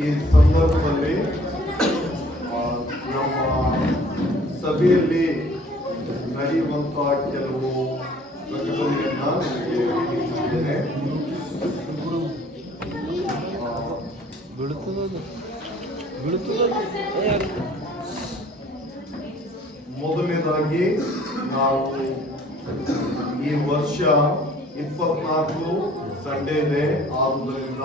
ಈ ಸಂದರ್ಭದಲ್ಲಿ ನಮ್ಮ ಸಭೆಯಲ್ಲಿ ನಡೆಯುವಂತಹ ಕೆಲವು ಘಟನೆಯನ್ನ ನಿಮಗೆ ತಿಳಿಸಿದ್ದೇನೆ. ಮೊದಲನೇದಾಗಿ ನಾವು ಈ ವರ್ಷ 24 ಸಂಡೇ ಇದೆ. ಆದುದರಿಂದ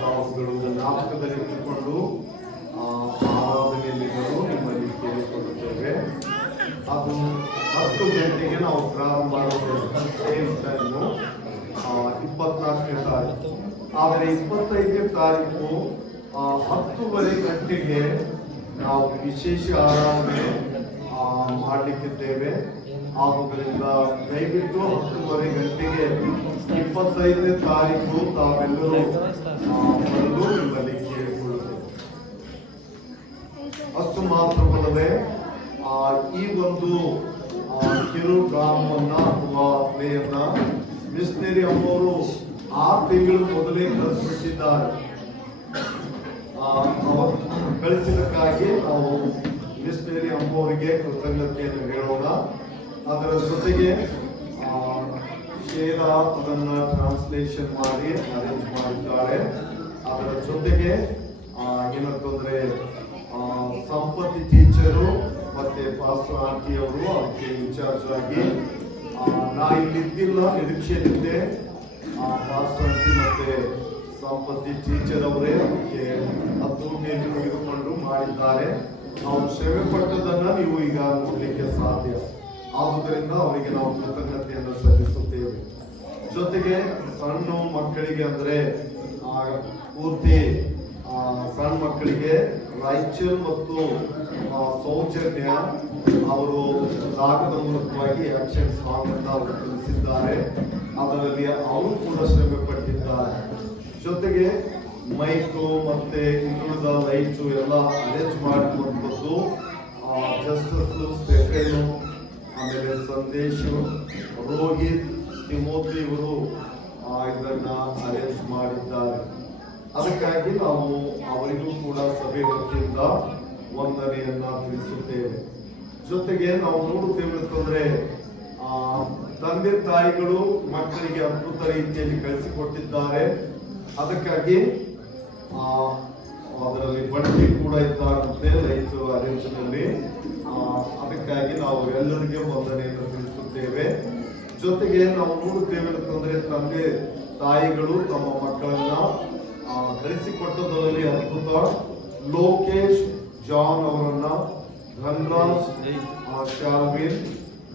ತಾವುಗಳು ಜ್ಞಾಪಕದಲ್ಲಿಟ್ಟುಕೊಂಡು ಆರಾಧನೆಯಲ್ಲಿ ನಿಮ್ಮಲ್ಲಿ ಕೇಳಿಕೊಳ್ಳುತ್ತೇವೆ. ಅದು 10 ಗಂಟೆಗೆ ನಾವು ಪ್ರಾರಂಭ ಮಾಡುತ್ತೇವೆ. 24ನೇ ತಾರೀಕು. ಆದರೆ 25ನೇ ತಾರೀಕು 10:30 ಗಂಟೆಗೆ ನಾವು ವಿಶೇಷ ಆರಾಧನೆ ಮಾಡಲಿಕ್ಕಿದ್ದೇವೆ. ಆದುದರಿಂದ ದಯವಿಟ್ಟು 10:30 ಗಂಟೆಗೆ 25ನೇ ತಾರೀಕು ತಾವೆಲ್ಲರೂ ಬರಲು ನಿಮ್ಮಲ್ಲಿ ಕೇಳಿಕೊಳ್ಳುತ್ತೇವೆ. ಅಷ್ಟು ಮಾತ್ರವಲ್ಲದೆ ಈ ಒಂದು ಕಿರು ಗ್ರಾಮವನ್ನ ಅಥವಾ ಪ್ಲೇಯನ್ನ ಮಿಸ್ನೇರಿ ಅಮ್ಮವರು 6 ತಿಂಗಳು ಮೊದಲೇ ಕಳಿಸ್ಬಿಟ್ಟಿದ್ದಾರೆ. ಕಳಿಸಿದಕ್ಕಾಗಿ ನಾವು ಮಿಸ್ನೇರಿ ಅಮ್ಮವರಿಗೆ ಕೃತಜ್ಞತೆಯನ್ನು ಹೇಳೋಣ. ಅದರ ಜೊತೆಗೆ ಶೇರಾ ಅದನ್ನ ಟ್ರಾನ್ಸ್ಲೇಷನ್ ಮಾಡಿ ಅರೇಂಜ್ ಮಾಡಿದ್ದಾರೆ. ಅದರ ಜೊತೆಗೆ ಏನಂತಂದ್ರೆ ಸಂಪತ್ತಿ ಟೀಚರು ಮತ್ತೆ ಪಾಸ್ಟರ್ ಆಂಟಿ ಅವರು ಅದಕ್ಕೆ ಇನ್ಚಾರ್ಜ್ ಆಗಿ ನಾ ಇಲ್ಲಿದ್ದಿಲ್ಲ, ನಿರೀಕ್ಷೆಯಲ್ಲಿದ್ದೆ. ಪಾಸ್ಟರ್ ಆಂಟಿ ಮತ್ತೆ ಸಂಪತ್ತಿ ಟೀಚರ್ ಅವರೇ ಅದಕ್ಕೆ ಹತ್ತುಗೆಯನ್ನು ತೆಗೆದುಕೊಂಡು ಮಾಡಿದ್ದಾರೆ. ನಾವು ಸೇವೆ ಪಟ್ಟದನ್ನ ನೀವು ಈಗ ನೋಡ್ಲಿಕ್ಕೆ ಸಾಧ್ಯ. ಆದುದರಿಂದ ಅವರಿಗೆ ನಾವು ಕೃತಜ್ಞತೆಯನ್ನು ಸಲ್ಲಿಸುತ್ತೇವೆ. ಜೊತೆಗೆ ಸಣ್ಣ ಮಕ್ಕಳಿಗೆ ಅಂದ್ರೆ ಪೂರ್ತಿ ಸಣ್ಣ ಮಕ್ಕಳಿಗೆ ರಾಯಚೂರು ಮತ್ತು ಸೌಜನ್ಯ ಅವರು ರಾಗದ ಮೂಲಕವಾಗಿ ಆಕ್ಷನ್ ಸಾಂಗ್ ಅಂತ ಅವರು ತಿಳಿಸಿದ್ದಾರೆ. ಅದರಲ್ಲಿ ಅವರು ಕೂಡ ಶ್ರಮೆ ಪಟ್ಟಿದ್ದಾರೆ. ಜೊತೆಗೆ ಮೈಕು ಮತ್ತೆ ಇನ್ನುಳಿದ ಲೈಟ್ಸು ಎಲ್ಲ ಅರೇಂಜ್ ಮಾಡಿರುವಂಥದ್ದು ಜಸ್ಟಿಸ್ ಸ್ಟೆಫೆನು, ಆಮೇಲೆ ಸಂದೇಶ್, ರೋಹಿತ್, ತಿಮೋತಿ ಇವರು ಇದನ್ನ ಅರೇಂಜ್ ಮಾಡಿದ್ದಾರೆ. ಅದಕ್ಕಾಗಿ ನಾವು ಅವರಿಗೂ ಕೂಡ ಸಭೆ ವತಿಯಿಂದ ವಂದನೆಯನ್ನ ತಿಳಿಸುತ್ತೇವೆ. ಜೊತೆಗೆ ನಾವು ನೋಡುತ್ತೇವೆ ಅಂತಂದ್ರೆ ತಂದೆ ತಾಯಿಗಳು ಮಕ್ಕಳಿಗೆ ಅದ್ಭುತ ರೀತಿಯಲ್ಲಿ ಕಳಿಸಿಕೊಟ್ಟಿದ್ದಾರೆ. ಅದಕ್ಕಾಗಿ ಅದರಲ್ಲಿ ಬಡ್ಡಿ ಕೂಡ ಇದ್ದಾಗುತ್ತೆ ಲೈಟ್ ಅರೇಂಜ್ ನಲ್ಲಿ. ಅದಕ್ಕಾಗಿ ನಾವು ಎಲ್ಲರಿಗೆ ವಂದನೆಯನ್ನು ತಿಳಿಸುತ್ತೇವೆ. ಜೊತೆಗೆ ನಾವು ನೋಡುತ್ತೇವೆ ಅಂತಂದ್ರೆ ತಂದೆ ತಾಯಿಗಳು ತಮ್ಮ ಮಕ್ಕಳನ್ನ ಕಳಿಸಿಕೊಟ್ಟದರಲ್ಲಿ ಅದ್ಭುತ. ಲೋಕೇಶ್ ಜಾನ್ ಅವರನ್ನ, ಧನ್ರಾಜ್, ಶಾಲ್ವಿನ್,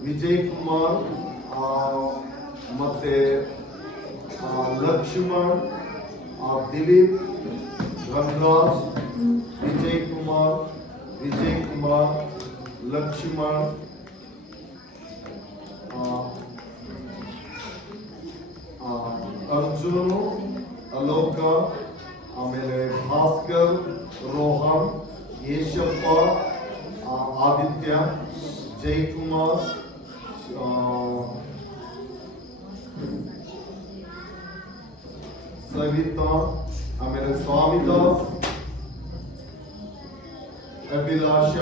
ವಿಜಯ್ ಕುಮಾರ್ ಮತ್ತೆ ಲಕ್ಷ್ಮಣ್, ದಿಲೀಪ್, ಧನ್ರಾಜ್, ವಿಜಯ್ ಕುಮಾರ್, ಲಕ್ಷ್ಮಣ್, ಅರ್ಜುನ್, ಅಲೋಕ, ಆಮೇಲೆ ಭಾಸ್ಕರ್, ರೋಹನ್, ಯೇಶಪ್ಪ, ಆದಿತ್ಯ, ಜಯಕುಮಾರ್, ಸವಿತಾ, ಆಮೇಲೆ ಸ್ವಾಮಿದಾಸ್, ಅಭಿಲಾಷ,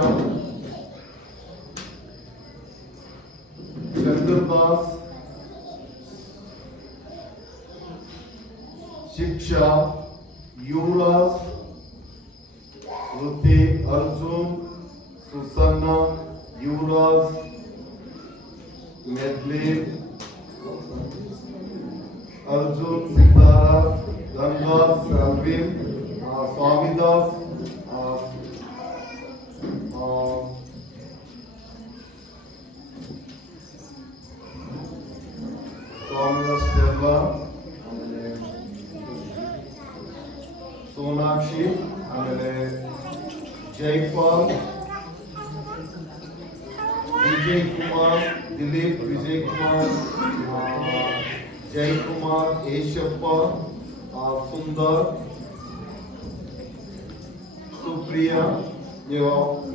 ಚಂದ್ರದಾಸ್, ಶಿಕ್ಷಾ, ಯುವರಾಜ್, ಶ್ರುತಿ, ಅರ್ಜುನ್, ಸುಸನ್ನ, ಯುವರಾಜ್, ಮೆದ್ಲಿನ್, ಅರ್ಜುನ್, ಸಿತಾರ, ಧನ್ರಾಜ್, ಅಲ್ವಿನ್, ಸ್ವಾಮಿದಾಸ್, ಸ್ಟೆಲ್ಲಾ, ಸೋನಾಕ್ಷಿ, ಆಮೇಲೆ ಜೈಪಾಲ್, ವಿಜಯ್ ಕುಮಾರ್, ದಿಲೀಪ್, ವಿಜಯ್ ಕುಮಾರ್, ಜಯಕುಮಾರ್, ಯೇಶಪ್ಪ, ಸುಂದರ್, ಸುಪ್ರಿಯಾ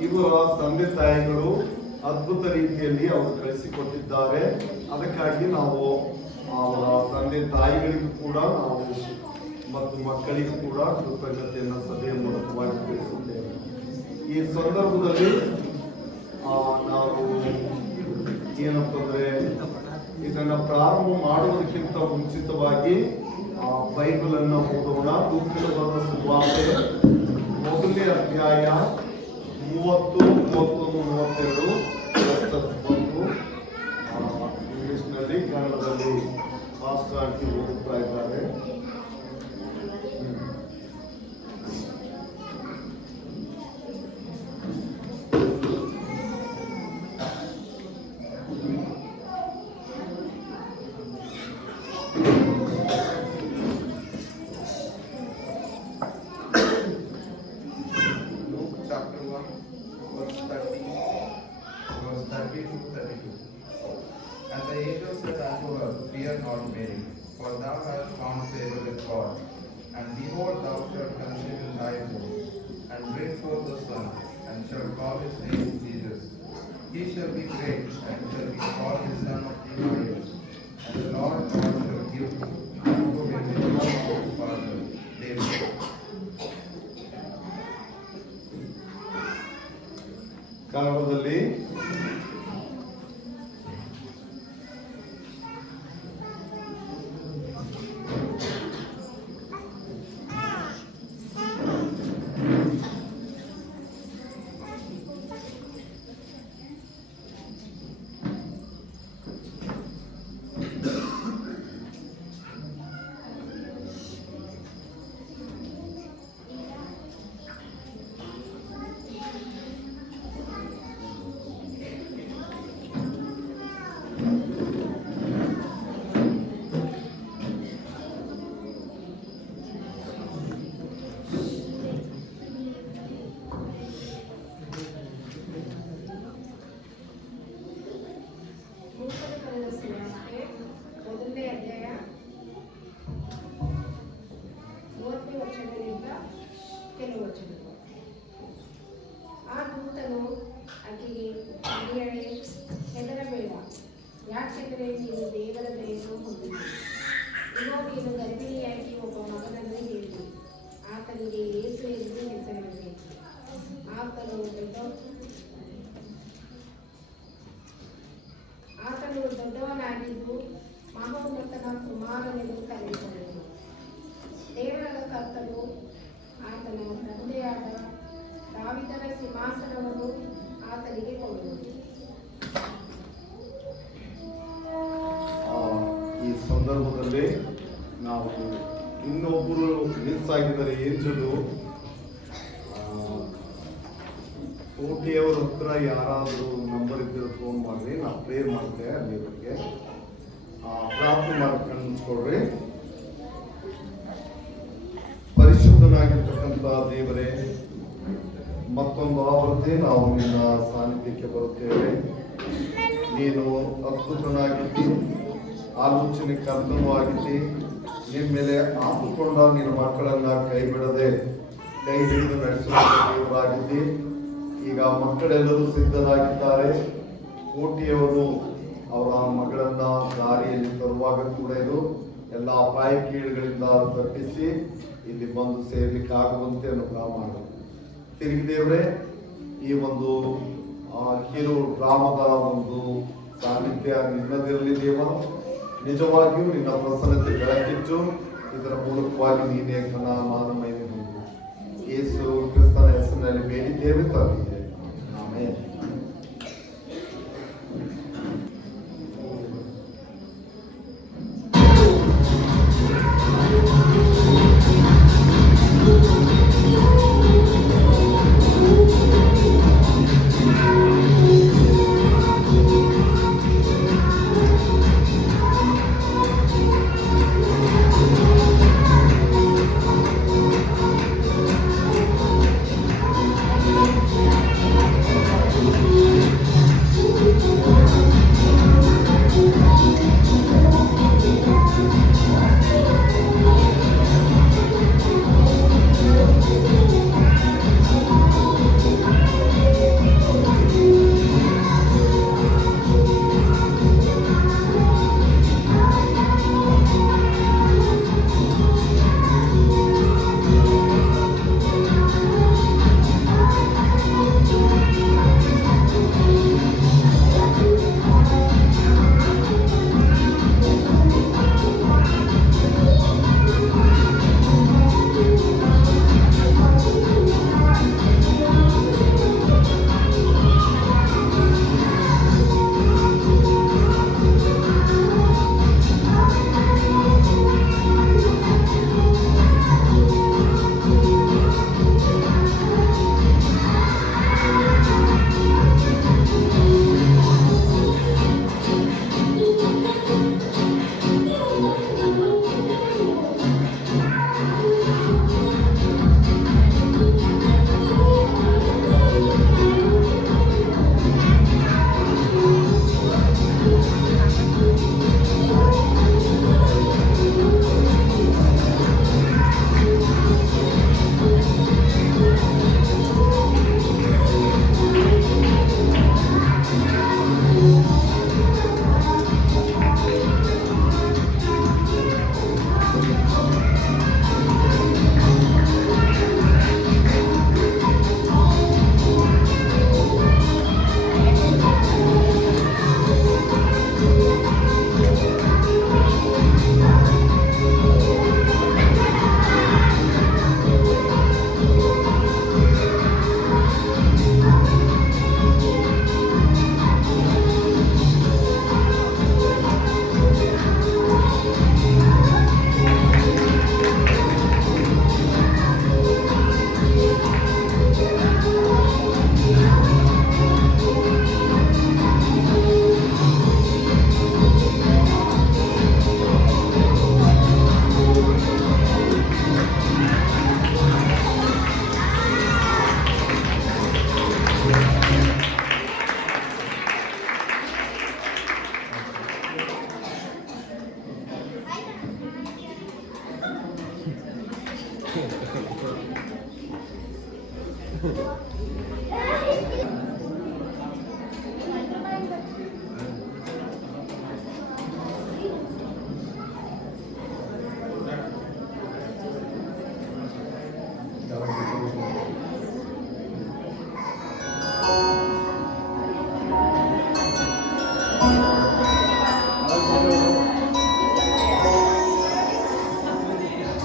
ಇವರ ತಂದೆ ತಾಯಿಗಳು ಅದ್ಭುತ ರೀತಿಯಲ್ಲಿ ಅವರು ಕಳಿಸಿಕೊಟ್ಟಿದ್ದಾರೆ. ಅದಕ್ಕಾಗಿ ನಾವು ಅವರ ತಂದೆ ತಾಯಿಗಳಿಗೂ ಕೂಡ ನಾವು ಮತ್ತು ಮಕ್ಕಳಿಗೂ ಕೂಡ ಕೃತಜ್ಞತೆಯನ್ನು ಸಭೆಯ ಮೂಲಕವಾಗಿ ತಿಳಿಸುತ್ತೇವೆ. ಈ ಸಂದರ್ಭದಲ್ಲಿ ನಾವು ಏನಂತಂದ್ರೆ ಇದನ್ನ ಪ್ರಾರಂಭ ಮಾಡುವುದಕ್ಕಿಂತ ಮುಂಚಿತವಾಗಿ ಬೈಬಲ್ ಅನ್ನು ಓದೋಣ. ಲೂಕನ ಬರೆದ ಸುವಾರ್ತೆ ಮೊದಲನೇ ಅಧ್ಯಾಯ 30, 31, 32 ಇಂಗ್ಲಿಷ್ನಲ್ಲಿ, ಕನ್ನಡದಲ್ಲಿ ಫಾಸ್ಟ್ ಆಗಿ ಓದುತ್ತಾ ಇದ್ದಾರೆ. And the angel said unto her, Fear not, Mary, for thou hast found favor with God. And behold, thou shalt conceive in thy womb, and bring forth a son, and shalt call his name Jesus. He shall be great, and shall be called the Son of the Highest. And the Lord God shall give unto him the throne of his father David. ಕನ್ನಡದಲ್ಲಿ ಮೊದಲನೇ ಅಧ್ಯಾಯ 30ನೇ ವಚನದಿಂದ ಕೆಲವು ವಚನಗಳು. ಆ ದೂತನು ಆಕೆಗೆ, ಮರಿಯಳೇ, ಹೆದರಬೇಡ, ಯಾಕೆಂದರೆ ನೀನು ದೇವರ ದಯೆಯನ್ನು ಹೊಂದಿದೆ. ಇಗೋ, ನೀನು ಗರ್ಭಿಣಿಯಾಗಿ ಒಬ್ಬ ಮಗನನ್ನು ಹೇಳಿದೆ. ಆತನಿಗೆ ಯೇಸು ಎಂದು ಹೆಸರಿಡಬೇಕು. ಆತನು ದೊಡ್ಡವನಾಗಿದ್ದು ಮಹೋನ್ನತನ ಕುಮಾರನೆಂದು ಕರೆಯಲ್ಪಡುವನು. ದೇವರ ಕರ್ತನು ಆತನ ತಂದೆಯಾದ ದಾವೀದನ ಸಿಂಹಾಸನವನ್ನು ಆತನಿಗೆ ಕೊಡುವನು. ಈ ಸಂದರ್ಭದಲ್ಲಿ ನಾವು ಇನ್ನೊಬ್ಬರು ಮಿಸ್ ಆಗಿದ್ದಾರೆ. ಏಂಜಲು ಕೋಟಿಯವರ ಹತ್ರ ಯಾರಾದರೂ ನಂಬರ್ ಇದ್ದರೆ ಫೋನ್ ಮಾಡ್ರಿ, ನಾವು ಪ್ರೇರ್ ಮಾಡ್ತೇವೆ. ಅಲ್ಲಿ ಬಗ್ಗೆ ಪ್ರಾರ್ಥನೆ ಮಾಡ್ಕೊಂಡು ಮುಚ್ಕೊಡ್ರಿ. ಪರಿಶುದ್ಧನಾಗಿರ್ತಕ್ಕಂಥ ದೇವರೇ, ಮತ್ತೊಂದು ಆವೃತ್ತಿ ನಾವು ನಿನ್ನ ಸಾನ್ನಿಧ್ಯಕ್ಕೆ ಬರುತ್ತೇವೆ. ನೀನು ಅದ್ಭುತನಾಗಿದ್ದಿ, ಆಲೋಚನೆ ಕರ್ತನೂ ಆಗಿದ್ದಿ. ನಿಮ್ಮ ಮೇಲೆ ಆತುಕೊಂಡ ನಿನ್ನ ಮಕ್ಕಳನ್ನ ಕೈ ಬಿಡದೆ ಕೈ ಹಿಡಿದು ನಡೆಸುವ ದೇವರಾಗಿದ್ದಿ. ಈಗ ಮಕ್ಕಳೆಲ್ಲರೂ ಸಿದ್ಧರಾಗಿದ್ದಾರೆ. ಕೋಟಿಯವರು ಅವರ ಮಗಳನ್ನ ದಾರಿಯಲ್ಲಿ ತರುವಾಗ ಕೂಡ ಇದು ಎಲ್ಲ ಅಪಾಯ ಕೀಳುಗಳಿಂದ ತಪ್ಪಿಸಿ ಇಲ್ಲಿ ಬಂದು ಸೇರ್ಲಿಕ್ಕೆ ಆಗುವಂತೆ ಅನುಗ್ರಹ ಮಾಡಿ. ತಿರುಗಿ ದೇವರೇ, ಈ ಒಂದು ಕಿರು ಗ್ರಾಮದ ಒಂದು ಸಾನ್ನಿಧ್ಯ ನಿನ್ನದಿರಲಿ ದೇವ. ನಿಜವಾಗಿಯೂ ನಿನ್ನ ಪ್ರಸನ್ನತೆ ಬೆಳಕಿಟ್ಟು ಇದರ ಮೂಲಕವಾಗಿ ನೀನೇ ಘನ ಮಾನ ಮಹಿಮೆ ಹೊಂದು ಯೇಸು ಕ್ರಿಸ್ತನ ಹೆಸರಿನಲ್ಲಿ ಬೇಡಿದ್ದೇವೆ ತಂದೆ. Amen.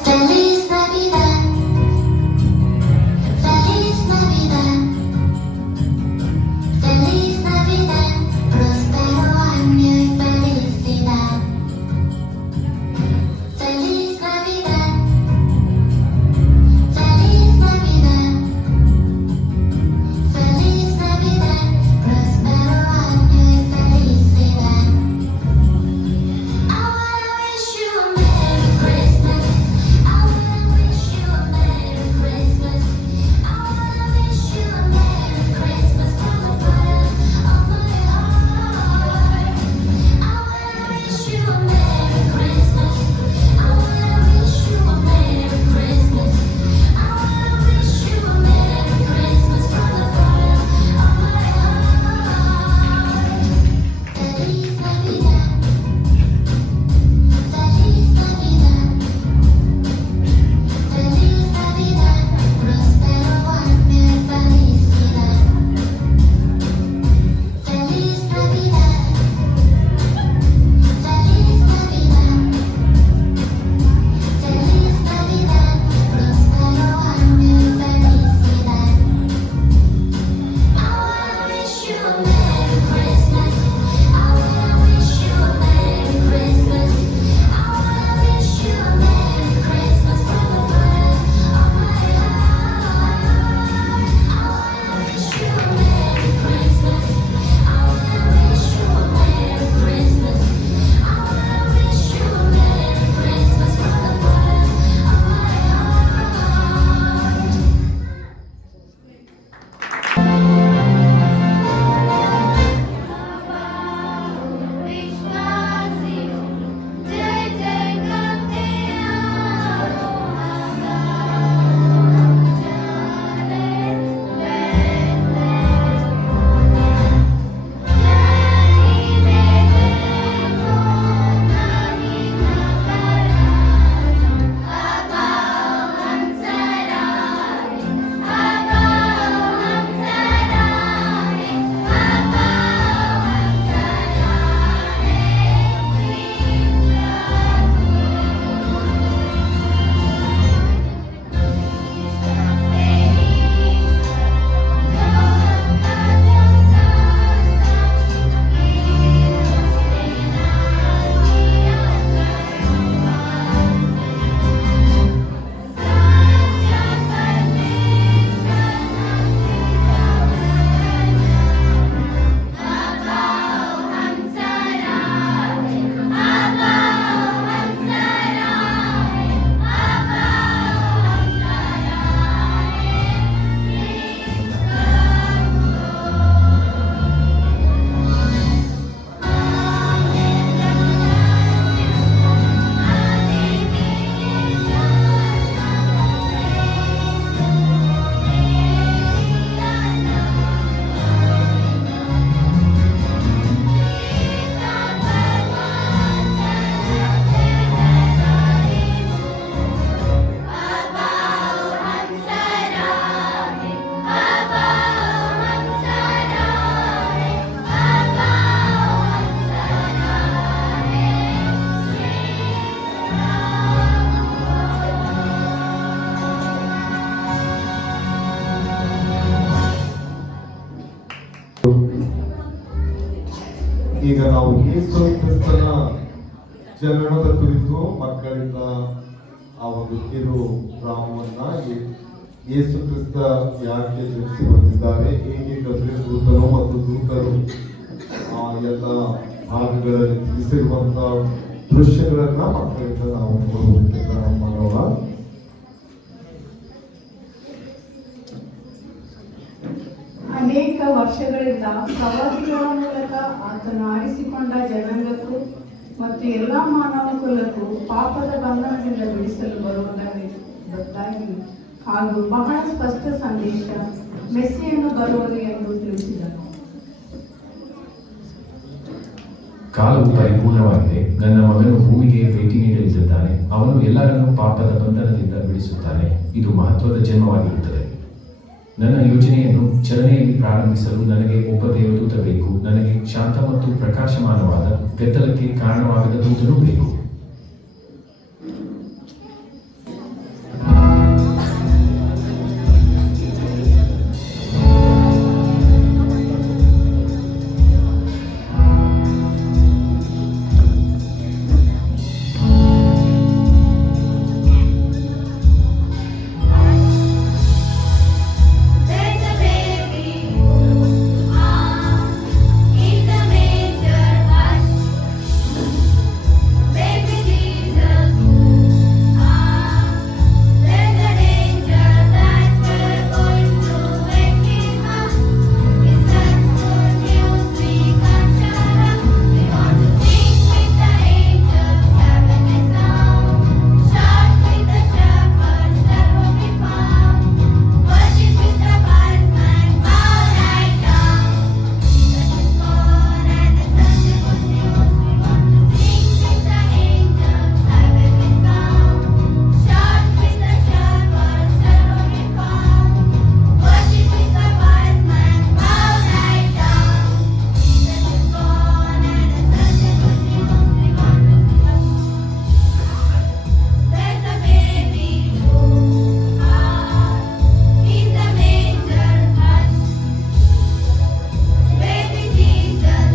Feliz Navidad, Feliz Navidad, Feliz Navidad, próspero año y felicidad. Feliz Navidad, Feliz Navidad, Feliz Navidad, próspero año y felicidad. I wanna wish you a Merry Christmas. I wanna wish you a Merry Christmas. I wanna wish you a Merry Christmas from the bottom of my heart. I wanna wish you a Merry Christmas. I wanna wish you a Merry Christmas. I wanna wish you a Merry Christmas from the bottom of my heart. Feliz Navidad. Feliz Navidad, Feliz Navidad, próspero año y felicidad. Feliz Navidad, Feliz Navidad, Feliz Navidad, próspero año y felicidad. I wanna wish you a Merry Christmas. I wanna wish you a Merry Christmas. I wanna wish you a Merry Christmas from the bottom of my heart. I wanna wish you a Merry Christmas. I wanna wish you a Merry Christmas. I wanna wish you a Merry Christmas from the bottom of my heart. विश्वासियों जय जय करते आओ ಈಗ ನಾವು ಯೇಸು ಕ್ರಿಸ್ತನ ಜನನದ ಕುರಿತು ಮಕ್ಕಳಿಂದ ಆ ಒಂದು ಕಿರು ಡ್ರಾಮವನ್ನ ಯೇಸು ಕ್ರಿಸ್ತ ಯಾಕೆ ಜನಿಸಿ ಬಂದಿದ್ದಾರೆ, ಹೇಗೆ ಗಬ್ರಿಯೇಲ್ ದೂತರು ಮತ್ತು ದೂತರು ಆ ಎಲ್ಲ ಭಾಗಗಳಲ್ಲಿ ತಿಳಿಸಿರುವಂತಹ ದೃಶ್ಯಗಳನ್ನ ಮಕ್ಕಳಿಂದ ನಾವು ನೋಡೋದಕ್ಕೆ ಪ್ರಾರಂಭ ಮಾಡೋಣ. ಅನೇಕ ವರ್ಷಗಳಿಂದ ಪ್ರವಾದಿಗಳ ಮೂಲಕ ಆತನು ಆರಿಸಿಕೊಂಡ ಜನಾಂಗಕ್ಕೂ ಮತ್ತು ಎಲ್ಲ ಮಾನವ ಕುಲಕ್ಕೂ ಪಾಪದ ಬಂಧನದಿಂದ ಬಿಡಿಸಲು ಬರುವುದಾಗಿ ಹಾಗೂ ಬಹಳ ಸ್ಪಷ್ಟ ಸಂದೇಶ ಮೆಸ್ಸಿಯನ್ನು ಬರುವನು ಎಂದು ತಿಳಿಸಿದನು. ಕಾಲವು ಪರಿಪೂರ್ಣವಾಗಿದೆ. ನನ್ನ ಮಗನು ಭೂಮಿಗೆ ಭೇಟಿ ನೀಡಲಿದ್ದಾನೆ. ಅವನು ಎಲ್ಲರನ್ನೂ ಪಾಪದ ಬಂಧನದಿಂದ ಬಿಡಿಸುತ್ತಾನೆ. ಇದು ಮಹತ್ವದ ಜನ್ಮವಾಗಿರುತ್ತದೆ. ನನ್ನ ಯೋಜನೆಯನ್ನು ಚಲನೆಯಲ್ಲಿ ಪ್ರಾರಂಭಿಸಲು ನನಗೆ ಒಬ್ಬ ದೇವದೂತ ಬೇಕು. ನನಗೆ ಶಾಂತ ಮತ್ತು ಪ್ರಕಾಶಮಾನವಾದ ಬೆತ್ತಲಕ್ಕೆ ಕಾರಣವಾಗದ ದೂತನೂ ಬೇಕು. There's a baby in the manger, hush. Baby Jesus, there's an angel that we're going to wake him up. It's such good news we can't shut up. We want to sing with the angels, heavenly sound. Shout with the shepherds, that will be found. Worship with the wise men, bow right down. Jesus is born and it's such a good news. We want to sing with the angels, heavenly sound. Shout with the shepherds, that will be found. Worship with the wise men, bow right down. Jesus is born and it's such a good news. We want to There's a baby in the manger, hush. Baby Jesus,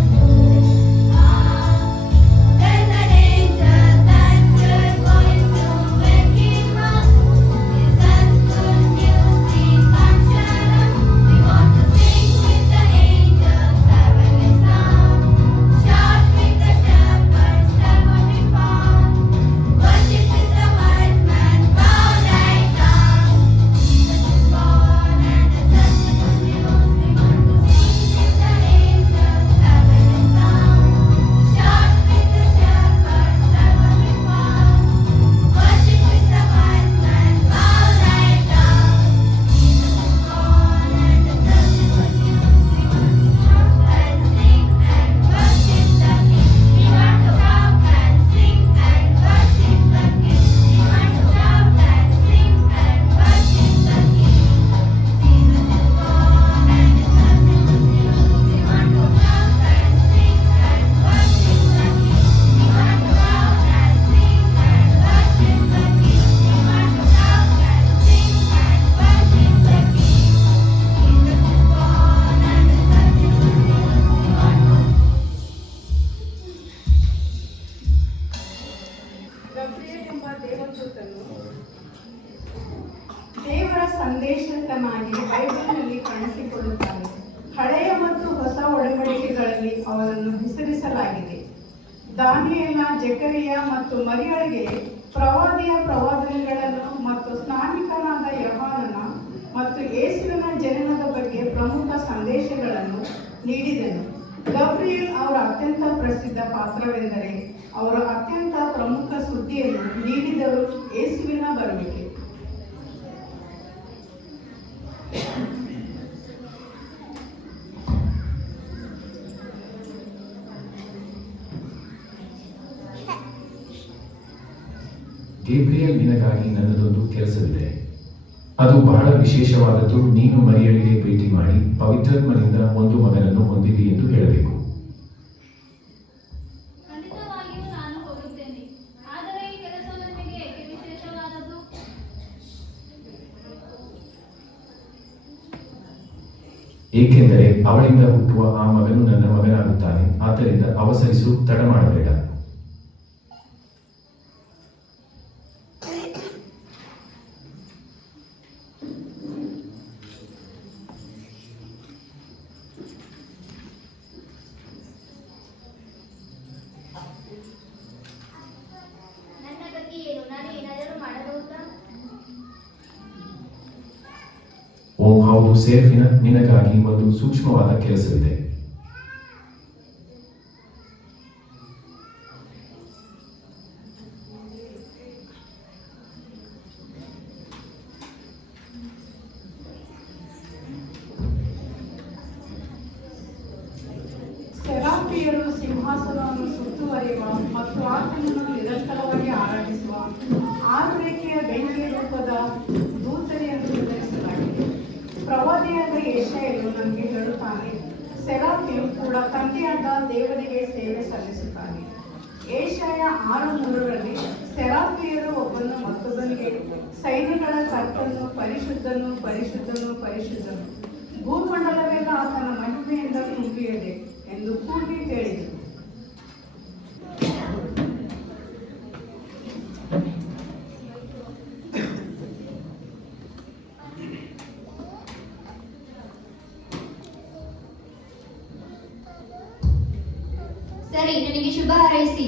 there's an angel that we're going to wake him up. It's such good news we can't shut up. We want to sing with the angels, heavenly sound. Shout with the shepherds, that will be found. Worship with the wise men, bow right down. Jesus is born and it's such a good news. We want to sing with the angels, heavenly sound. Shout with the shepherds, that will be found. Worship with the wise men, bow right down. Jesus is born and it's such a good news. We want to shout and sing and worship the King. We want to shout and sing and worship the King. We want to shout and sing and worship the King. Jesus is born and it's such a good news. We want to shout and sing and worship the King. We want to shout and sing and worship the King. We want to shout and sing and worship the King. Jesus is born and it's such a good news. We want to ಗಬ್ರಿಯೇಲ್ ಎಂಬ ದೇವದೂತನು ದೇವರ ಸಂದೇಶಕನಾಗಿ ಬೈಬಲ್ನಲ್ಲಿ ಕಾಣಿಸಿಕೊಳ್ಳುತ್ತಾನೆ. ಹಳೆಯ ಮತ್ತು ಹೊಸ ಒಡಂಬಡಿಕೆಗಳಲ್ಲಿ ಅವನನ್ನು ಹೆಸರಿಸಲಾಗಿದೆ. ದಾನಿಯೇಲ, ಜಕರಿಯ ಮತ್ತು ಮರಿಯಳಿಗೆ ಪ್ರವಾದಿಯ ಪ್ರವಾದನೆಗಳನ್ನು ಮತ್ತು ಸ್ನಾನಿಕನಾದ ಯೋಹಾನನ ಮತ್ತು ಯೇಸುವಿನ ಜನನದ ಬಗ್ಗೆ ಪ್ರಮುಖ ಸಂದೇಶಗಳನ್ನು ನೀಡಿದನು. ಗಬ್ರಿಯೇಲ್ ಅವರ ಅತ್ಯಂತ ಪ್ರಸಿದ್ಧ ಪಾತ್ರವೆಂದರೆ ಅವರು ಅತ್ಯಂತ ಪ್ರಮುಖ ಸುದ್ದಿಯನ್ನು ನೀಡಿದರು, ಯೇಸುವಿನ ಬರುವಿಕೆ. ಗೇಬ್ರಿಯಲ್, ನಿನಗಾಗಿ ನನ್ನದೊಂದು ಕೆಲಸವಿದೆ. ಅದು ಬಹಳ ವಿಶೇಷವಾದದ್ದು. ನೀನು ಮರಿಯಳಿಗೆ ಭೇಟಿ ಮಾಡಿ ಪವಿತ್ರಾತ್ಮನಿಂದ ಒಂದು ಮಗನನ್ನು ಹೊಂದಿದಿ ಎಂದು ಹೇಳಬೇಕು. ಖಂಡಿತವಾಗಿಯೂ ನಾನು ಹೋಗುತ್ತೇನೆ. ಆದರೆ ಈ ಕೆಲಸವು ನಿಮಗೆ ಏಕೆ ವಿಶೇಷವಾದದ್ದು? ಏಕೆಂದರೆ ಅವಳಿಂದ ಹುಟ್ಟುವ ಆ ಮಗನು ನನ್ನ ಮಗನಾಗುತ್ತಾನೆ. ಆದ್ದರಿಂದ ಅವಸರಿಸು, ತಡ ಮಾಡಬೇಡ. ನನ್ನ ಬಗ್ಗೆ ಏನು? ನಾನು ಏನಾದರೂ ಮಾಡಬಹುದಾ? ಓ ಹೌದು ಸೇಫಿನ, ನಿನಗಾಗಿ ಒಂದು ಸೂಕ್ಷ್ಮವಾದ ಕೆಲಸವಿದೆ. ಎಂಬುದಾದ ದೂತರಿಯನ್ನು ನಿರ್ಧರಿಸಲಾಗಿದೆ. ಪ್ರವಾದಿಯಾದ ಯೆಶಾಯನು ನಮಗೆ ಹೇಳುತ್ತಾನೆ, ಸೆರಾಫಿಯು ಕೂಡ ತಂದೆಯಾದ ದೇವರಿಗೆ ಸೇವೆ ಸಲ್ಲಿಸುತ್ತಾನೆ. ಯೆಶಾಯ 6:3 ಸೆರಾಫಿಯರು ಒಬ್ಬನು ಮತ್ತೊಬ್ಬನಿಗೆ, ಸೈನ್ಯಗಳ ಕರ್ತನು ಪರಿಶುದ್ಧನು ಪರಿಶುದ್ಧನು ಪರಿಶುದ್ಧನು, ಭೂಮಂಡಲವೆಲ್ಲ ಆತನ ಮಹಿಮೆಯಿಂದ ತುಂಬಿಯದೆ ಎಂದು ಕೂಗಿ ಹೇಳಿದರು. ಸರಿ, ನನಗೆ ಶುಭ ಹಾರೈಸಿ.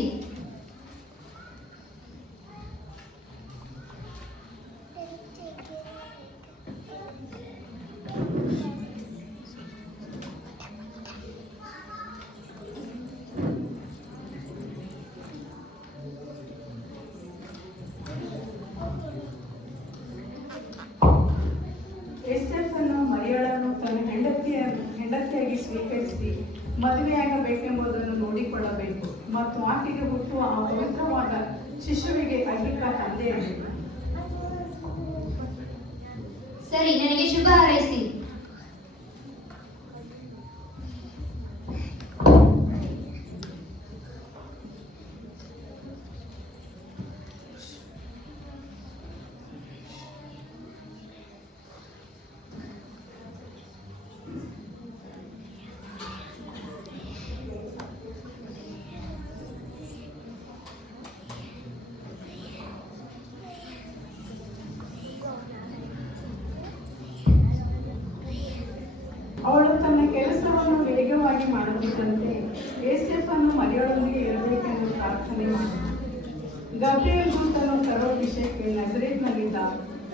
ಯೋಸೇಫನು ಮರಿಯಳನ್ನು ತನ್ನ ಹೆಂಡತಿಯಾಗಿ ಸ್ವೀಕರಿಸಿ ಮದುವೆಯಾಗಬೇಕೆಂಬುದನ್ನು ನೋಡಿಕೊಳ್ಳಬೇಕು ಮತ್ತು ಆಕೆಗೆ ಹುಟ್ಟುವ ಆ ಪವಿತ್ರವಾದ ಶಿಶುವಿಗೆ ಐಹಿಕ ತಂದೆಯಾಗಬೇಕು. ಸರಿ, ನನಗೆ ಶುಭ ಹಾರೈಸಿ. ಅವಳು ತನ್ನ ಕೆಲಸವನ್ನು ವೇಗವಾಗಿ ಮಾಡುತ್ತಿದ್ದಂತೆ ಯೋಸೇಫನು ಮರಿಯಳೊಂದಿಗೆ ಇರಬೇಕೆಂದು ಪ್ರಾರ್ಥನೆ ಮಾಡಿದನು. ಗಬ್ರಿಯೇಲ್ ದೂತನು ತರುವ ವಿಷಯಕ್ಕೆ ನಜರೇತ್ನಲ್ಲಿದ್ದ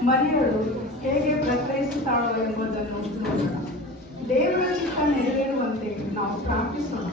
ಮರಿಯಳು ಹೇಗೆ ಪ್ರಕಟಿಸುತ್ತಾಳೋ ಎಂಬುದನ್ನು ನೋಡೋಣ. ದೇವರ ಚಿತ್ತ ನೆರವೇರುವಂತೆ ನಾವು ಪ್ರಾರ್ಥಿಸೋಣ.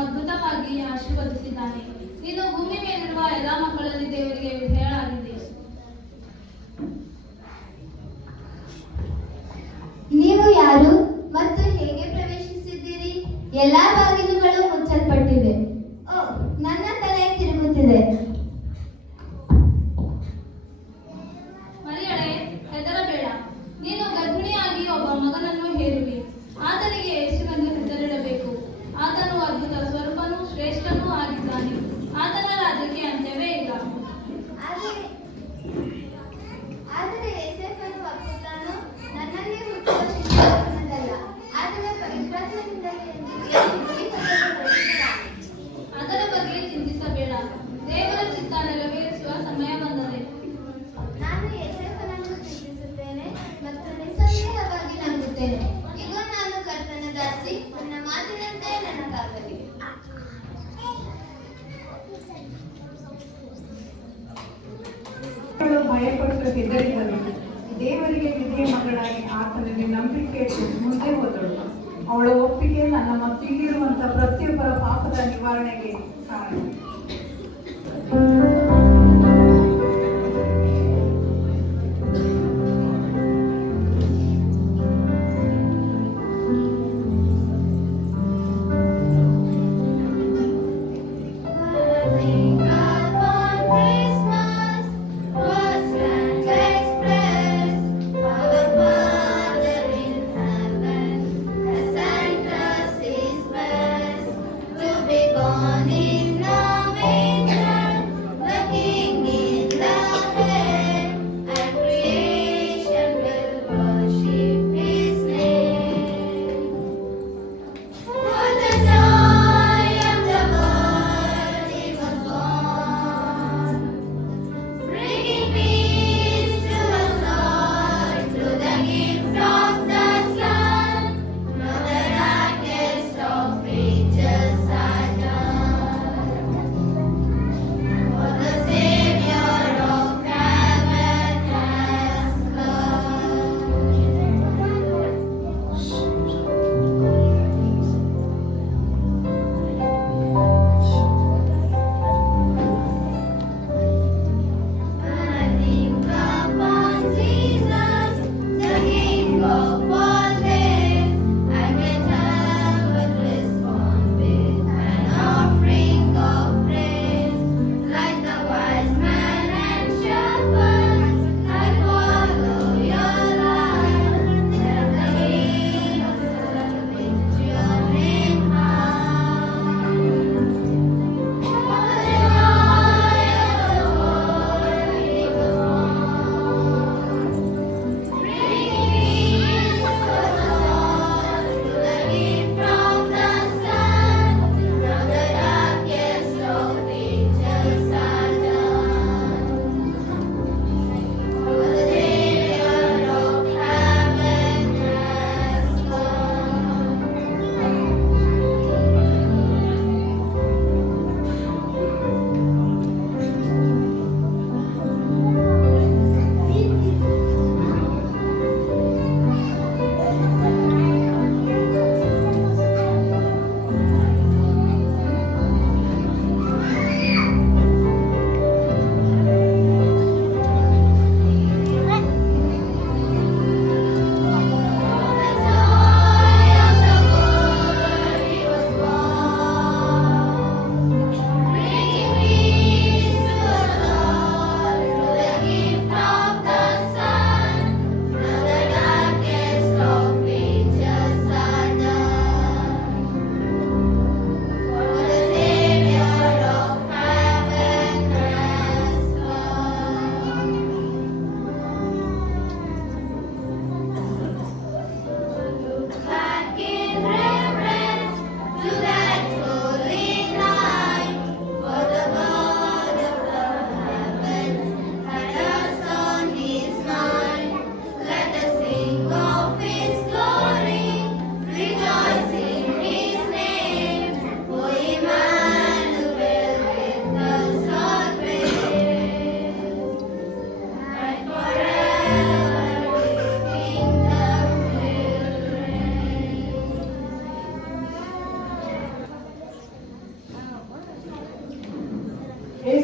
ಅದ್ಭುತವಾಗಿ ಆಶೀರ್ವದಿಸಿದ್ದಾನೆ. ನೀನು ಭೂಮಿ ಮೇಲಿರುವ ಎಲ್ಲಾ ಮಕ್ಕಳಲ್ಲಿ ದೇವರಿಗೆ ವಿಧೇಯಳಾಗಿದೆ. ನೀವು ಯಾರು ಮತ್ತು ಹೇಗೆ ಪ್ರವೇಶಿಸಿದ್ದೀರಿ? ಎಲ್ಲಾ ಬಾಗಿಲುಗಳು ಮುಚ್ಚಲ್ಪಟ್ಟಿವೆ. ಓ, ನನ್ನ ತಲೆ ತಿರುಗುತ್ತಿದೆ. ಮರಿಯಳೇ, ಹೆದರಬೇಡ. ನೀನು ಗರ್ಭಿಣಿಯಾಗಿ ಒಬ್ಬ ಮಗನನ್ನು ಹೇರುವಿ. ಆತನಿಗೆ ಯೇಸುವೆಂದು ಹೆಸರಿಡಬೇಕು. ಆತನು ಅದ್ಭುತ ಸ್ವರೂಪನೂ ಶ್ರೇಷ್ಠನೂ ಆಗಿದ್ದಾನೆ. ಆತನ ರಾಜ್ಯಕ್ಕೆ ಅಂತ್ಯವೇ ಇಲ್ಲ. ಆದರೆ ಯೋಸೇಫನು ಒಪ್ಪುತ್ತಾನೋ? ನನ್ನಲ್ಲಿ ಹುಟ್ಟುವ ಶಿಶುವಲ್ಲ, ಆತನ ಪವಿತ್ರಾತ್ಮದಿಂದಲೇ ಎಂದು ಈ ಪದವನ್ನು ಬಳಸಿದ್ದಾನೆ. ಅದರ ಬಗ್ಗೆ ಚಿಂತಿಸಬೇಡ. ದೇವರ ಚಿತ್ತ ನೆರವೇರಿಸುವ ಸಮಯ ಬಂದಿದೆ. ನಾನು ಯೋಸೇಫನನ್ನು ಪ್ರೀತಿಸುತ್ತೇನೆ ಮತ್ತು ನಿಸ್ಸಂದೇಹವಾಗಿ ನಂಬುತ್ತೇನೆ. ಈಗ ನಾನು ಕರ್ತನ ದಾಸಿ, ನನ್ನ ಮಾತಿನಂತೆ ನನಗಾಗಲಿ. ಭಯಪಟ್ಟು ಹೆದರಿದಳು. ದೇವರಿಗೆ ವಿಧಿಯ ಮಗಳಾಗಿ ಆತನಿಗೆ ನಂಬಿಕೆ ಇಟ್ಟು ಮುಂದೆ ಹೋದಳು. ಅವಳ ಒಪ್ಪಿಗೆ ನನ್ನ ಮತ್ತು ಇಲ್ಲಿರುವಂತಹ ಪ್ರತಿಯೊಬ್ಬರ ಪಾಪದ ನಿವಾರಣೆಗೆ ಕಾರಣ.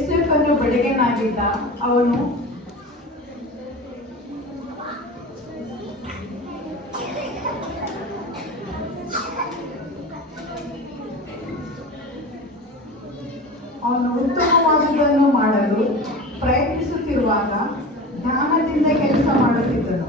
ಯೋಸೇಫನು ಬಡಗನಾಗಿದ್ದ. ಅವನು ಉತ್ತಮವಾದುದನ್ನು ಮಾಡಲು ಪ್ರಯತ್ನಿಸುತ್ತಿರುವಾಗ ಜ್ಞಾನದಿಂದ ಕೆಲಸ ಮಾಡುತ್ತಿದ್ದನು.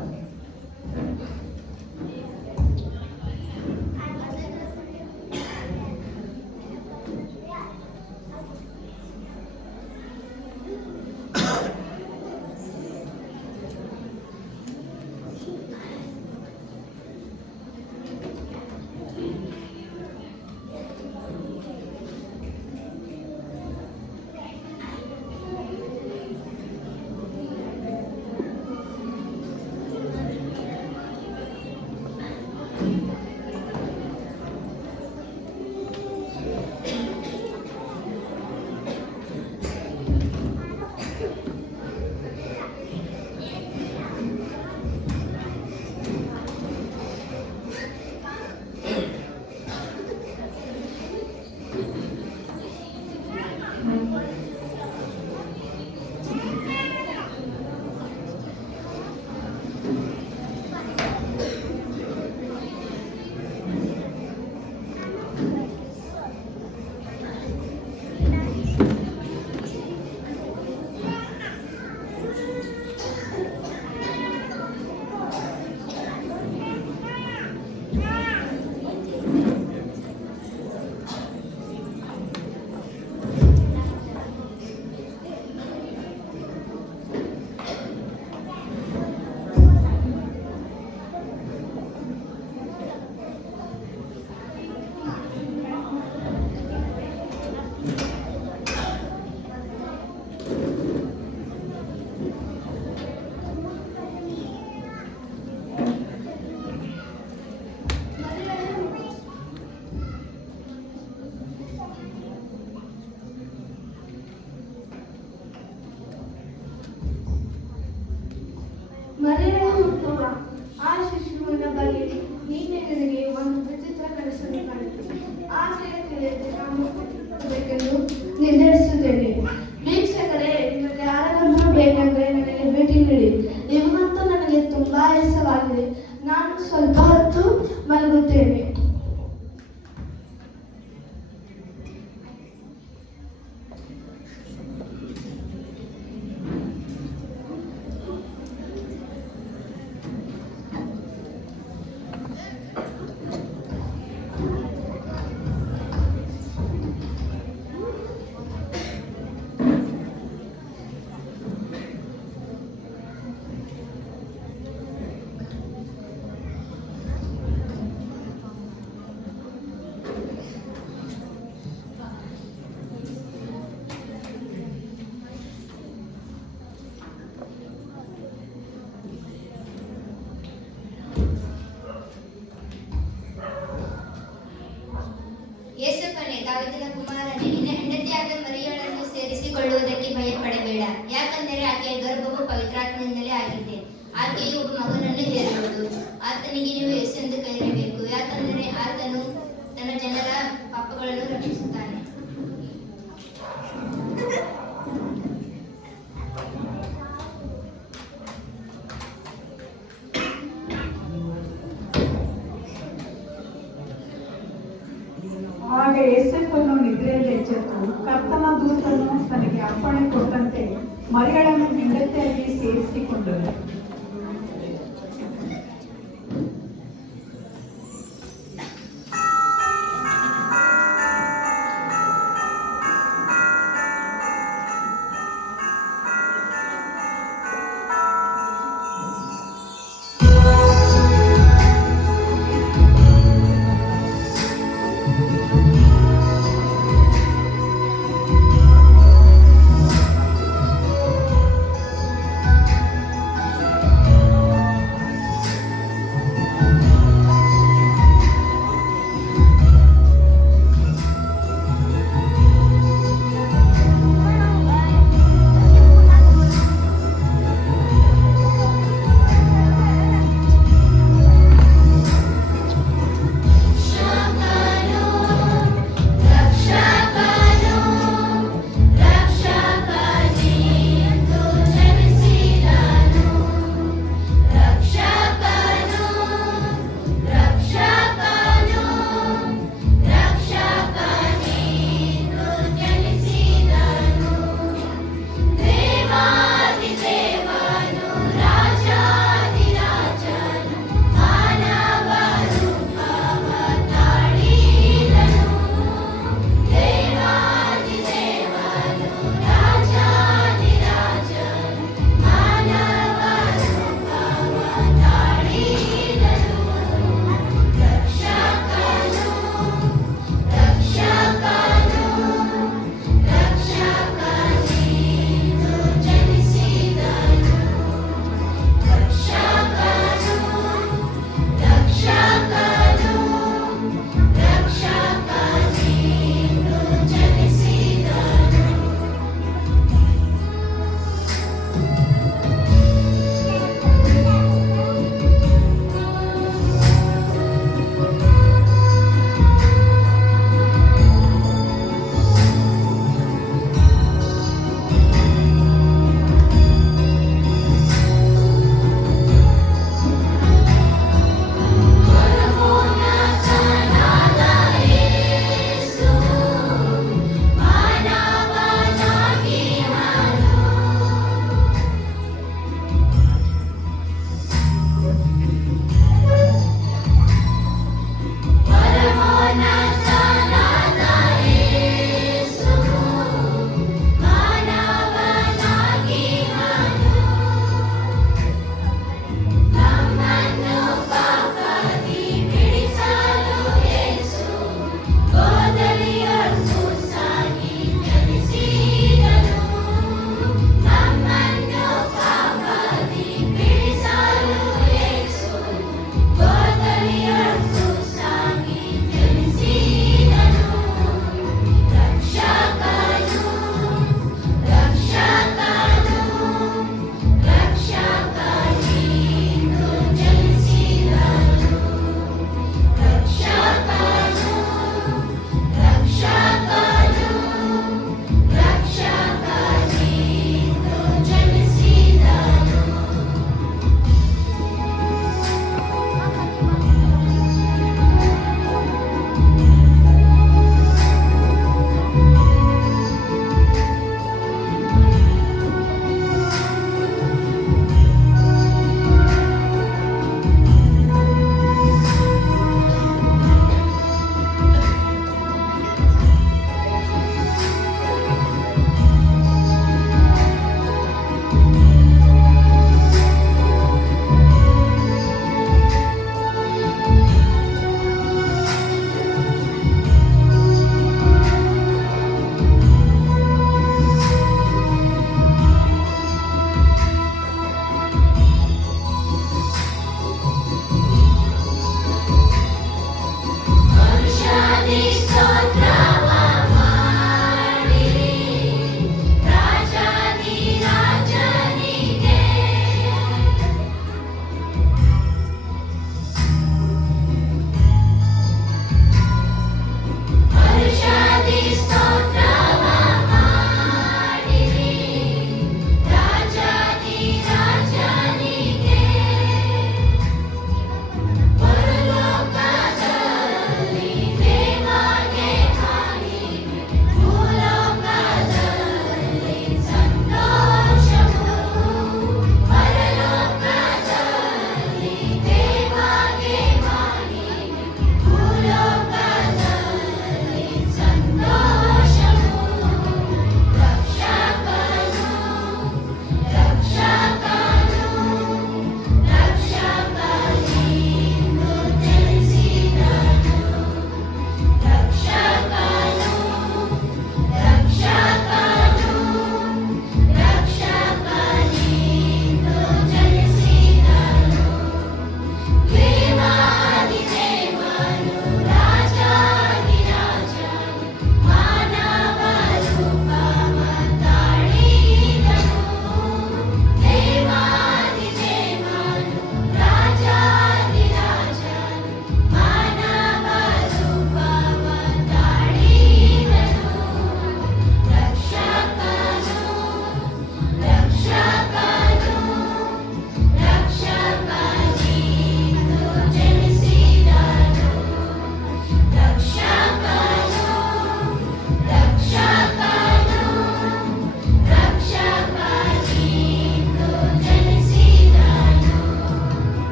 ಮರಿಯಳು ಹುಟ್ಟುವ ಆ ಶಿಶುವಿನ ಬಗ್ಗೆ ನಿನ್ನೆ ನನಗೆ ಒಂದು ವಿಚಿತ್ರ ಕನಸನ್ನು ಕಾಣಿತು. ಆಕೆಯ ತಿಳಿಯದೆ ನಾನು ಬೇಕೆಂದು ನಿರ್ಧರಿಸುತ್ತೇನೆ. ವೀಕ್ಷಕರೇ, ನಿಮಗೆ ಯಾರಾದರೂ ಬೇಕೆಂದರೆ ನನಗೆ ಭೇಟಿ ನೀಡಿ. ಇವಂತೂ ನನಗೆ ತುಂಬಾ ಇಷ್ಟವಾಗಿದೆ. ನಾನು ಸ್ವಲ್ಪ ಹೊತ್ತು ಮಲಗುತ್ತೇನೆ. ಯೇಸುವನೇ, ದಾವೀದನ ಕುಮಾರನೇ, ನಿನ್ನ ಹೆಂಡತಿಯಾದ ಮರಿಯಳನ್ನು ಸೇರಿಸಿಕೊಳ್ಳುವುದಕ್ಕೆ ಭಯಪಡಬೇಡ. ಯಾಕಂದರೆ ಆಕೆಯ ಗರ್ಭವು ಪವಿತ್ರಾತ್ಮನಿಂದಲೇ ಆಗಿದೆ. ಆಕೆಯು ಒಬ್ಬ ಮಗನನ್ನು ಹೇರುವುದು. ಆತನಿಗೆ ನೀವು ಯೇಸು ಎಂದು ಕರೆಯಬೇಕು. ಯಾಕಂದರೆ ಆತನು ತನ್ನ ಜನರ ಪಾಪಗಳನ್ನು ರಕ್ಷಿಸುತ್ತಾನೆ. ಆಗ ಯೋಸೇಫನು ನಿದ್ರೆಯಲ್ಲಿ ಎಚ್ಚೆತ್ತು, ಕರ್ತನ ದೂತನು ತನಗೆ ಅಪ್ಪಣೆ ಕೊಟ್ಟಂತೆ ಮರಿಯಳನ್ನು ಹೆಂಡತಿಯಾಗಿ ಸೇರಿಸಿಕೊಂಡನು.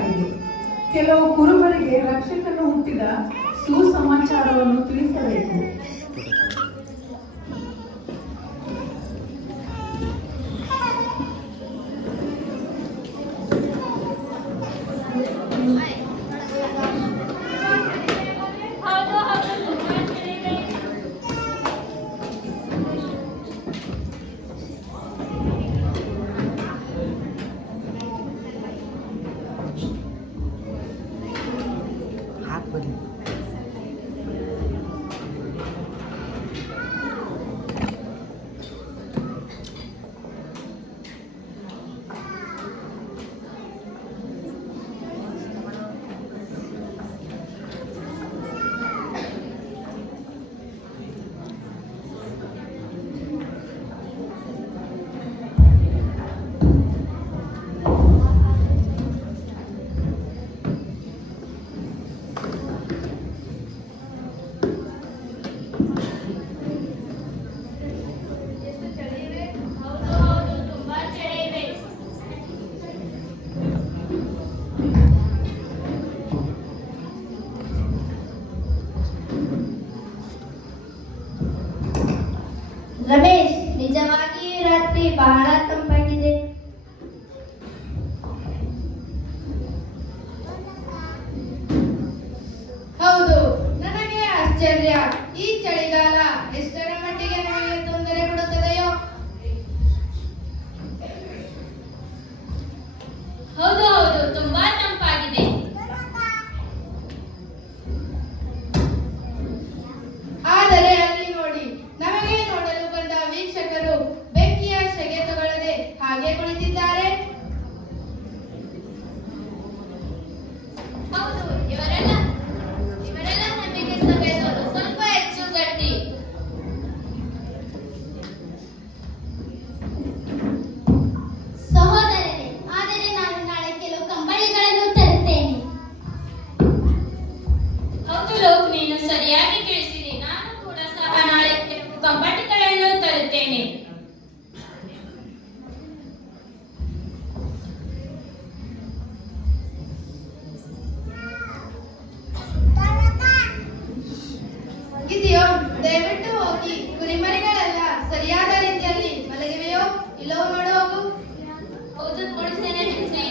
ಆಗಿದೆ. ಕೆಲವು ಕುರುಬರಿಗೆ ರಕ್ಷಕನು ಹುಟ್ಟಿದ ಸುಸಮಾಚಾರವನ್ನು ತಿಳಿಸಬೇಕು. ಹೌದು ಹೌದು ತುಂಬಾ ಚೆನ್ನಾಗಿದೆ. ಎಷ್ಟು ಚಳಿ ಇದೆ? ಹೌದು ಹೌದು ತುಂಬಾ ಚಳಿ ಇದೆ. ರಮೇಶ್, ನಿಜವಾಗಿ ಈ ರಾತ್ರಿ ಬಹಳ ತಂಪಾಗಿದೆ. ಹೌದು, ನನಗೆ ಆಶ್ಚರ್ಯ. ಈ ಚಳಿಗಾಲ ಎಷ್ಟರ ಮಟ್ಟಿಗೆ ನಮಗೆ ತೊಂದರೆ ಕೊಡುತ್ತದೆಯೋ. ಹೌದು ಹೌದು ತುಂಬಾ ತಂಪಾಗಿದೆ. ಆದರೆ ಅಲ್ಲಿ ನೋಡಿ, ನಮಗೆ ನೋಡಲು ಬಂದ ವೀಕ್ಷಕರು ಬೆಂಕಿಯ ಸೆಗೆ ತಗೊಳ್ಳದೆ ಹಾಗೆ ಕುಳಿತಿದ್ದಾರೆ. ಹೌದು ಇವರೆಲ್ಲ ನಂಬಿಕೆ ಸಭೆಯವರು ಸ್ವಲ್ಪ ಹೆಚ್ಚು ಗಟ್ಟಿ. ಸಹೋದರರೇ, ಆದರೆ ನಾನು ನಾಳೆ ಕೆಲವು ಕಂಬಳಿಗಳನ್ನು ತರುತ್ತೇನೆ. ಹೌದು ಲೋಕ್, ನೀನು ಸರಿಯಾಗಿ ಕೇಳಿಸಿದೆ. ನಾನು ಕೂಡ ಸಹ ನಾಳೆ ಕೆಲವು ಕಂಬಳಿಗಳನ್ನು ತರುತ್ತೇನೆ. ಇದೆಯೋ? ದಯವಿಟ್ಟು ಹೋಗಿ ಕುರಿಮರಿಗಳೆಲ್ಲ ಸರಿಯಾದ ರೀತಿಯಲ್ಲಿ ಮಲಗಿವೆಯೋ ಇಲ್ಲವೋ ನೋಡು ಹೋಗು. ಹೌದು ನೋಡ್ತೇನೆ ಮಿಂಚಿ.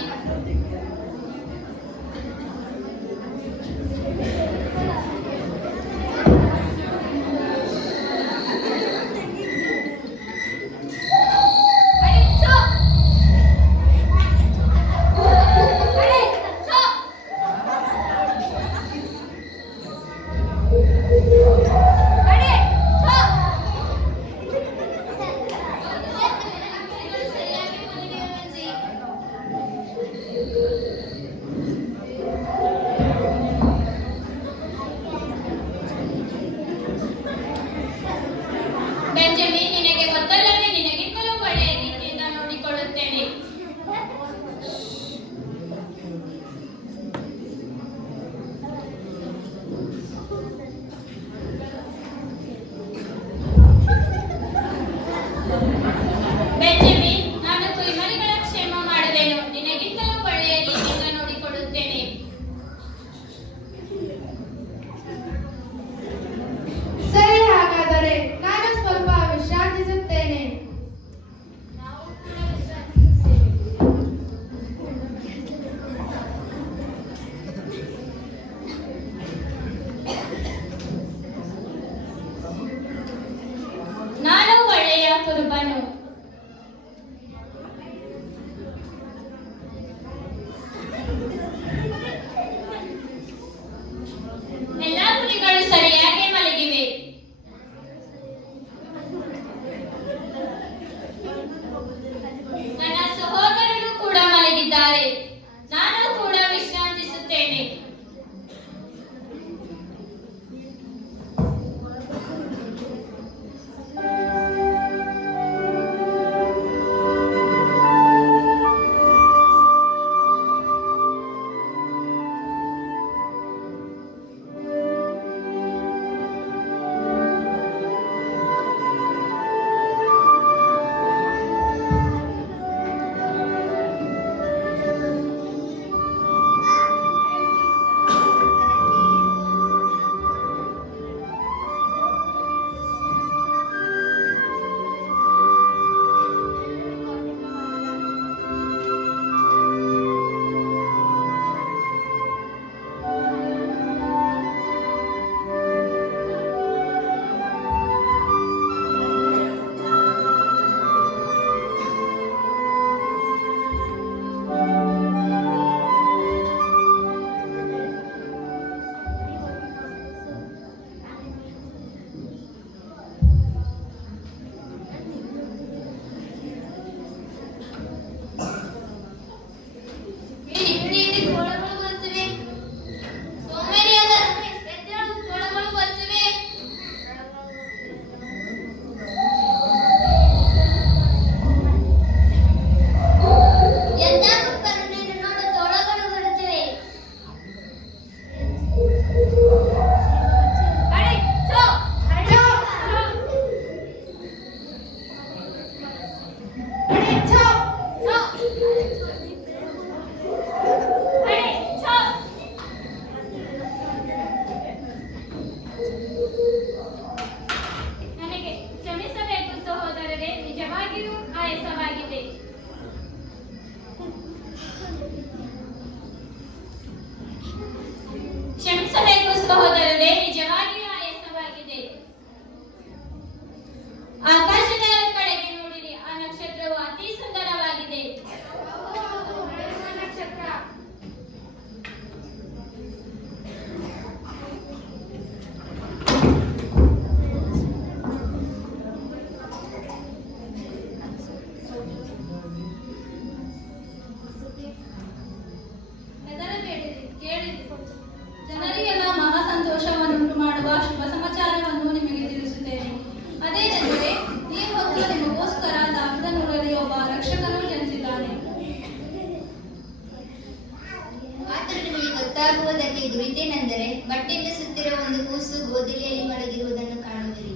ಗೊತ್ತಾಗುವುದಕ್ಕೆ ಗುರಿತೇನೆಂದರೆ ಬಟ್ಟೆಯಿಂದ ಸುತ್ತಿರುವ ಒಂದು ಕೂಸು ಗೋದಲಿಯಲ್ಲಿ ಮಲಗಿರುವುದನ್ನು ಕಾಣುವಿರಿ.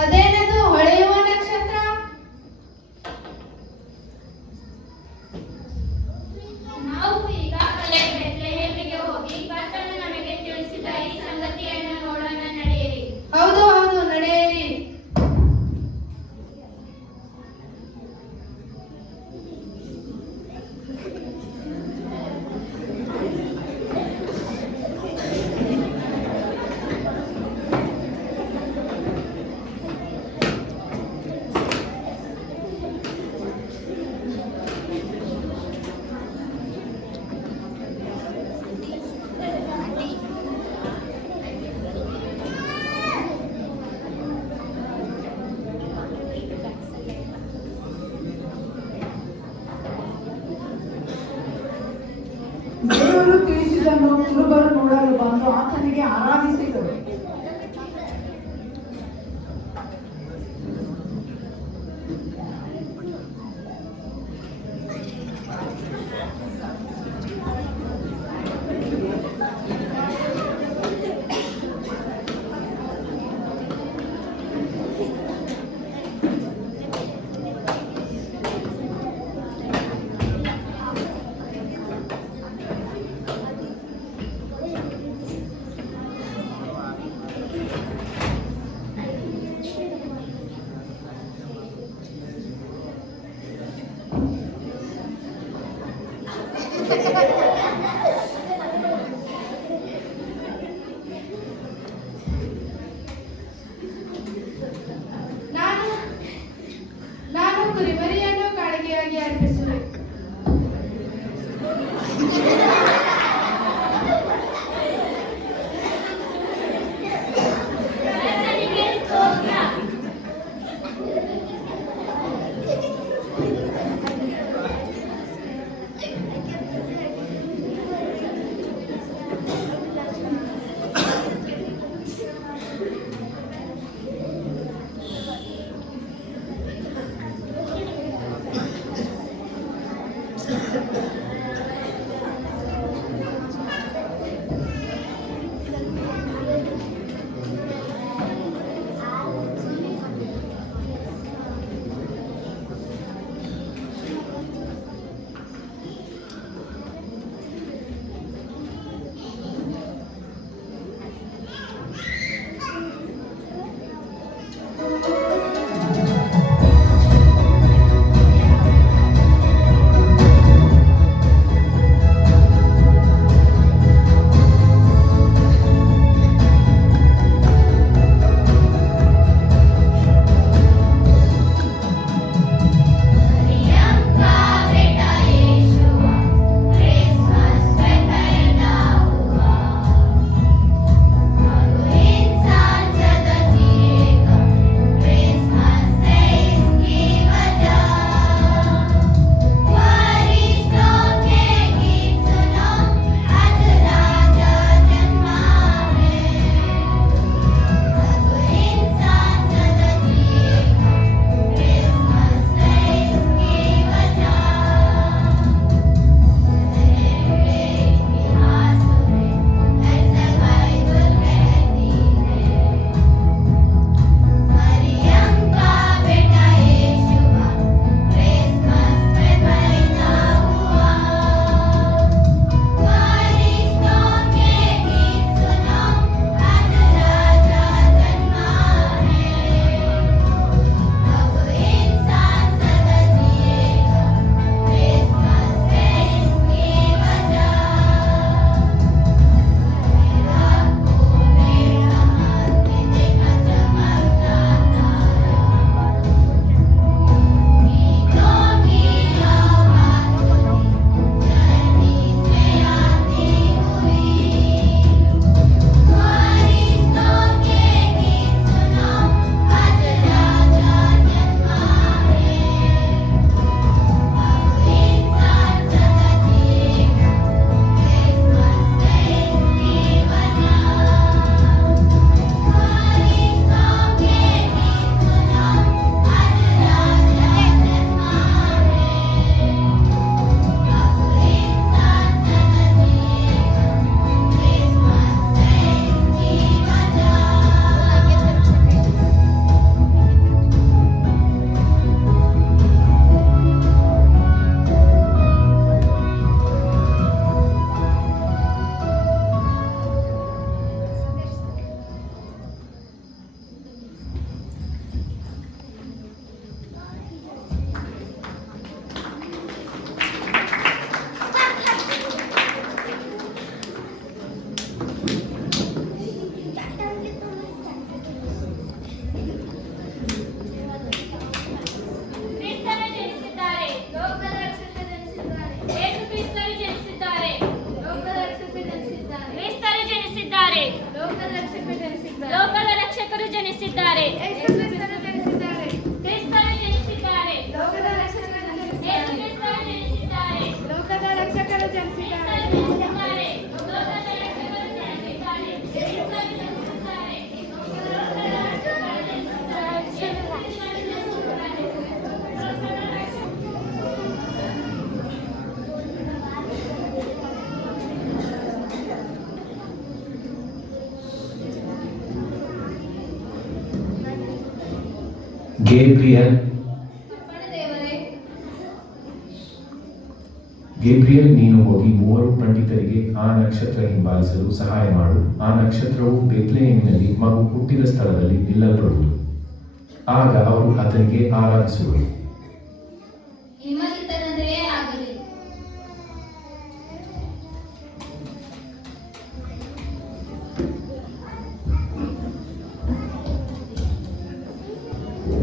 ಅದೇನದು ಹೊಳೆಯುವ ನಕ್ಷತ್ರ? ನಾವು ಈಗಾಗಲೇ ಬೆತ್ಲೆಹೇಮಿಗೆ ಹೋಗಿ ಕರ್ತನು ನಮಗೆ ತಿಳಿಸಿದ ಈ ಸಂಗತಿಯನ್ನು ನೋಡೋಣ, ನಡೆಯಿರಿ. ಹೌದು ಹೌದು, ನಡೆಯಿರಿ. ದೇವರು ತಿಳಿಸಿದನ್ನು ಕುರುಬರು ನೋಡಲು ಬಂದು ಆತನಿಗೆ ಆರಾಧಿಸಿದರು. ರಕ್ಷಕರು ಜನಿಸಿದ್ದಾರೆ. ಯೇಸು ಕ್ರಿಸ್ತರು ಜನಿಸಿದ್ದಾರೆ. ಕ್ರಿಸ್ತರು ಜನಿಸಿದ್ದಾರೆ. ಲೋಕದ ರಕ್ಷಕರು ಯೇಸು ಜನಿಸಿದ್ದಾರೆ. ಕ್ರಿಸ್ತರು ಜನಿಸಿದ್ದಾರೆ. ಲೋಕದ ರಕ್ಷಕರು ಜನಿಸಿದ್ದಾರೆ. ಜನಿಸಿದ್ದಾರೆ. ಲೋಕದ ರಕ್ಷಕರು ಜನಿಸಿದ್ದಾರೆ. ಯೇಸು ಕ್ರಿಸ್ತರು ಜನಿಸಿದ್ದಾರೆ. ಗೇಬ್ರಿಯಲ್ ಅಪ್ಪಣೆ ದೇವರೇ, ಗೇಬ್ರಿಯಲ್, ನೀನು ಹೋಗಿ 3 ಪಂಡಿತರಿಗೆ ಆ ನಕ್ಷತ್ರ ಹಿಂಬಾಲಿಸಲು ಸಹಾಯ ಮಾಡು. ಆ ನಕ್ಷತ್ರವು ಬೇತ್ಲೆಹೇಮಿನಲ್ಲಿ ಮಗು ಹುಟ್ಟಿದ ಸ್ಥಳದಲ್ಲಿ ನಿಲ್ಲಲ್ಪಡುವುದು. ಆಗ ಅವರು ಆತನಿಗೆ ಆರಾಧಿಸುವರು. ನಿಮ್ಮಗಿತ್ತದಂತೆಯೇ ಆಗಲಿ.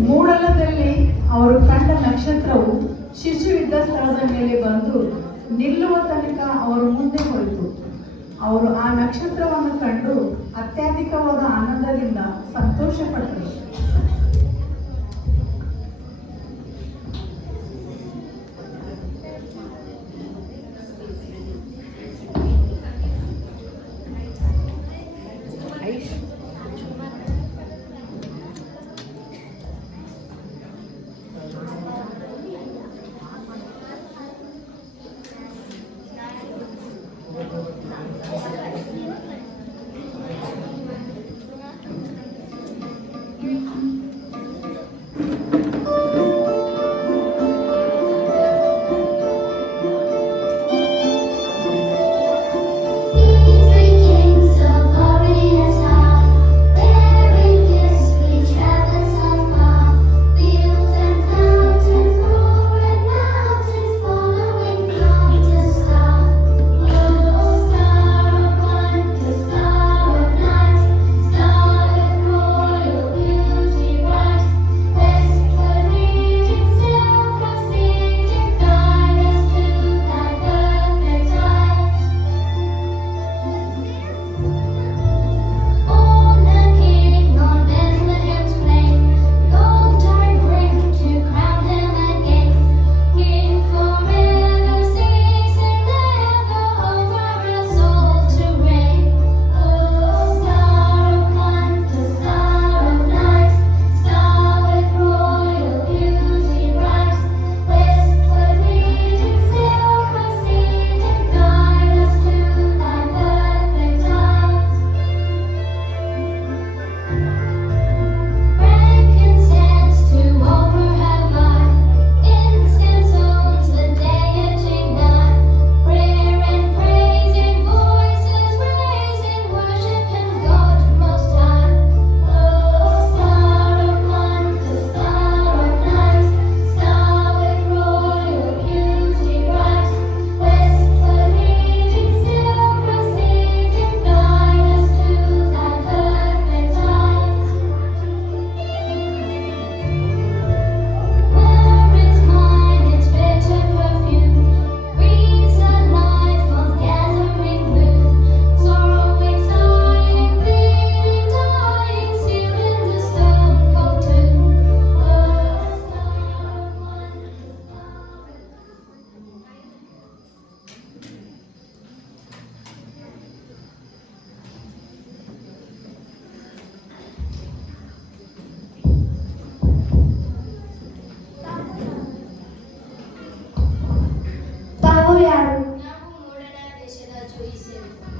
ಮೂಡಲದಲ್ಲಿ ಅವರು ಕಂಡ ನಕ್ಷತ್ರವು ಶಿಶುವಿದ್ದ ಸ್ಥಳದ ಮೇಲೆ ಬಂದು ನಿಲ್ಲುವ ತನಕ ಅವರು ಮುಂದೆ ಹೋಯಿತು. ಅವರು ಆ ನಕ್ಷತ್ರವನ್ನು ಕಂಡು ಅತ್ಯಧಿಕವಾದ ಆನಂದದಿಂದ ಸಂತೋಷಪಟ್ಟರು.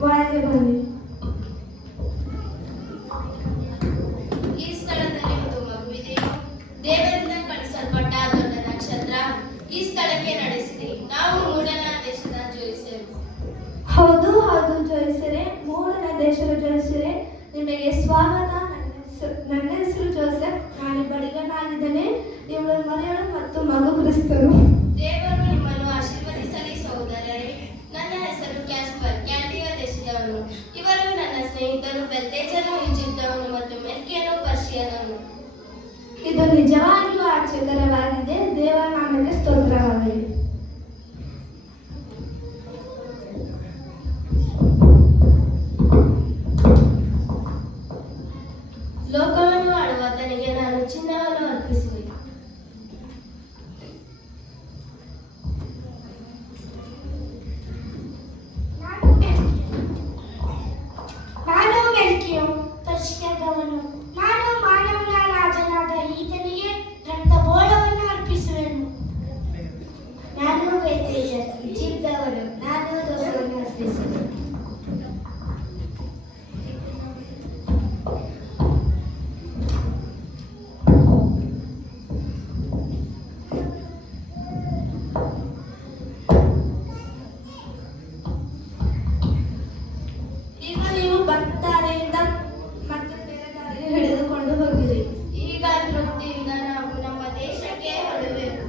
ಒಳಗೆ ಬನ್ನಿ. ಈ ಸ್ಥಳದಲ್ಲಿ ಒಂದು ಮಗುವಿದೆಯೋ? ದೇವರಿಂದ ಕಳಿಸಲ್ಪಟ್ಟ ದೊಡ್ಡ ನಕ್ಷತ್ರ ಈ ಸ್ಥಳಕ್ಕೆ ನಡೆಸಿದೆ. ನಾವು ಮೂಡನ ದೇಶದ ಜೋಯಿಸರು. ಹೌದು ಹೌದು ಜೋಯಿಸರೆ, ಮೂಡನ ದೇಶದ ಜೋಯಿಸರೆ, ನಿಮಗೆ ಸ್ವಾಗತ. ನನ್ನ ಹೆಸರು ಜೋಸೆಫ್. ನಾನು ಬಡಿಗನಾಗಿದ್ದೇನೆ. ಇವಳು ಮರಿಯಳು ಮತ್ತು ಮಗು ಕ್ರಿಸ್ತರು. ದೇವರು ನಿಮ್ಮನ್ನು ಆಶೀರ್ವದಿಸಲಿ ಸಹೋದರರೇ. ನನ್ನ ಹೆಸರು ಕ್ಯಾಸ್ಪರ್, ಕ್ಯಾಂಡಿಯಾ ದೇಶದವನು. ಇವರು ನನ್ನ ಸ್ನೇಹಿತರು ಬೆಲ್ತೇಜನು ಈಜಿಪ್ತವನು ಮತ್ತು ಮೆಲ್ಕಿಯನು ಪರ್ಷಿಯನನು. ಇದು ನಿಜವಾಗಿಯೂ ಆಶ್ಚರ್ಯಕರವಾಗಿದೆ. ದೇವರ ನಾಮಕ್ಕೆ ಸ್ತೋತ್ರವಾಗಲಿ. ಲೋಕವು ಜೀವಿದವನು ನಾನು ದೋಷವನ್ನು ಅರ್ಪಿಸುವೆ. ಈಗ ನೀವು ಭಕ್ತಾರೆಯಿಂದ ಮತ್ತೆ ಬೇರೆ ದಾರಿ ಹಿಡಿದುಕೊಂಡು ಹೋಗಿರಿ. ಈಗ ತೃಪ್ತಿಯಿಂದ ನಾವು ನಮ್ಮ ದೇಶಕ್ಕೆ ಹೊರಡಬೇಕು.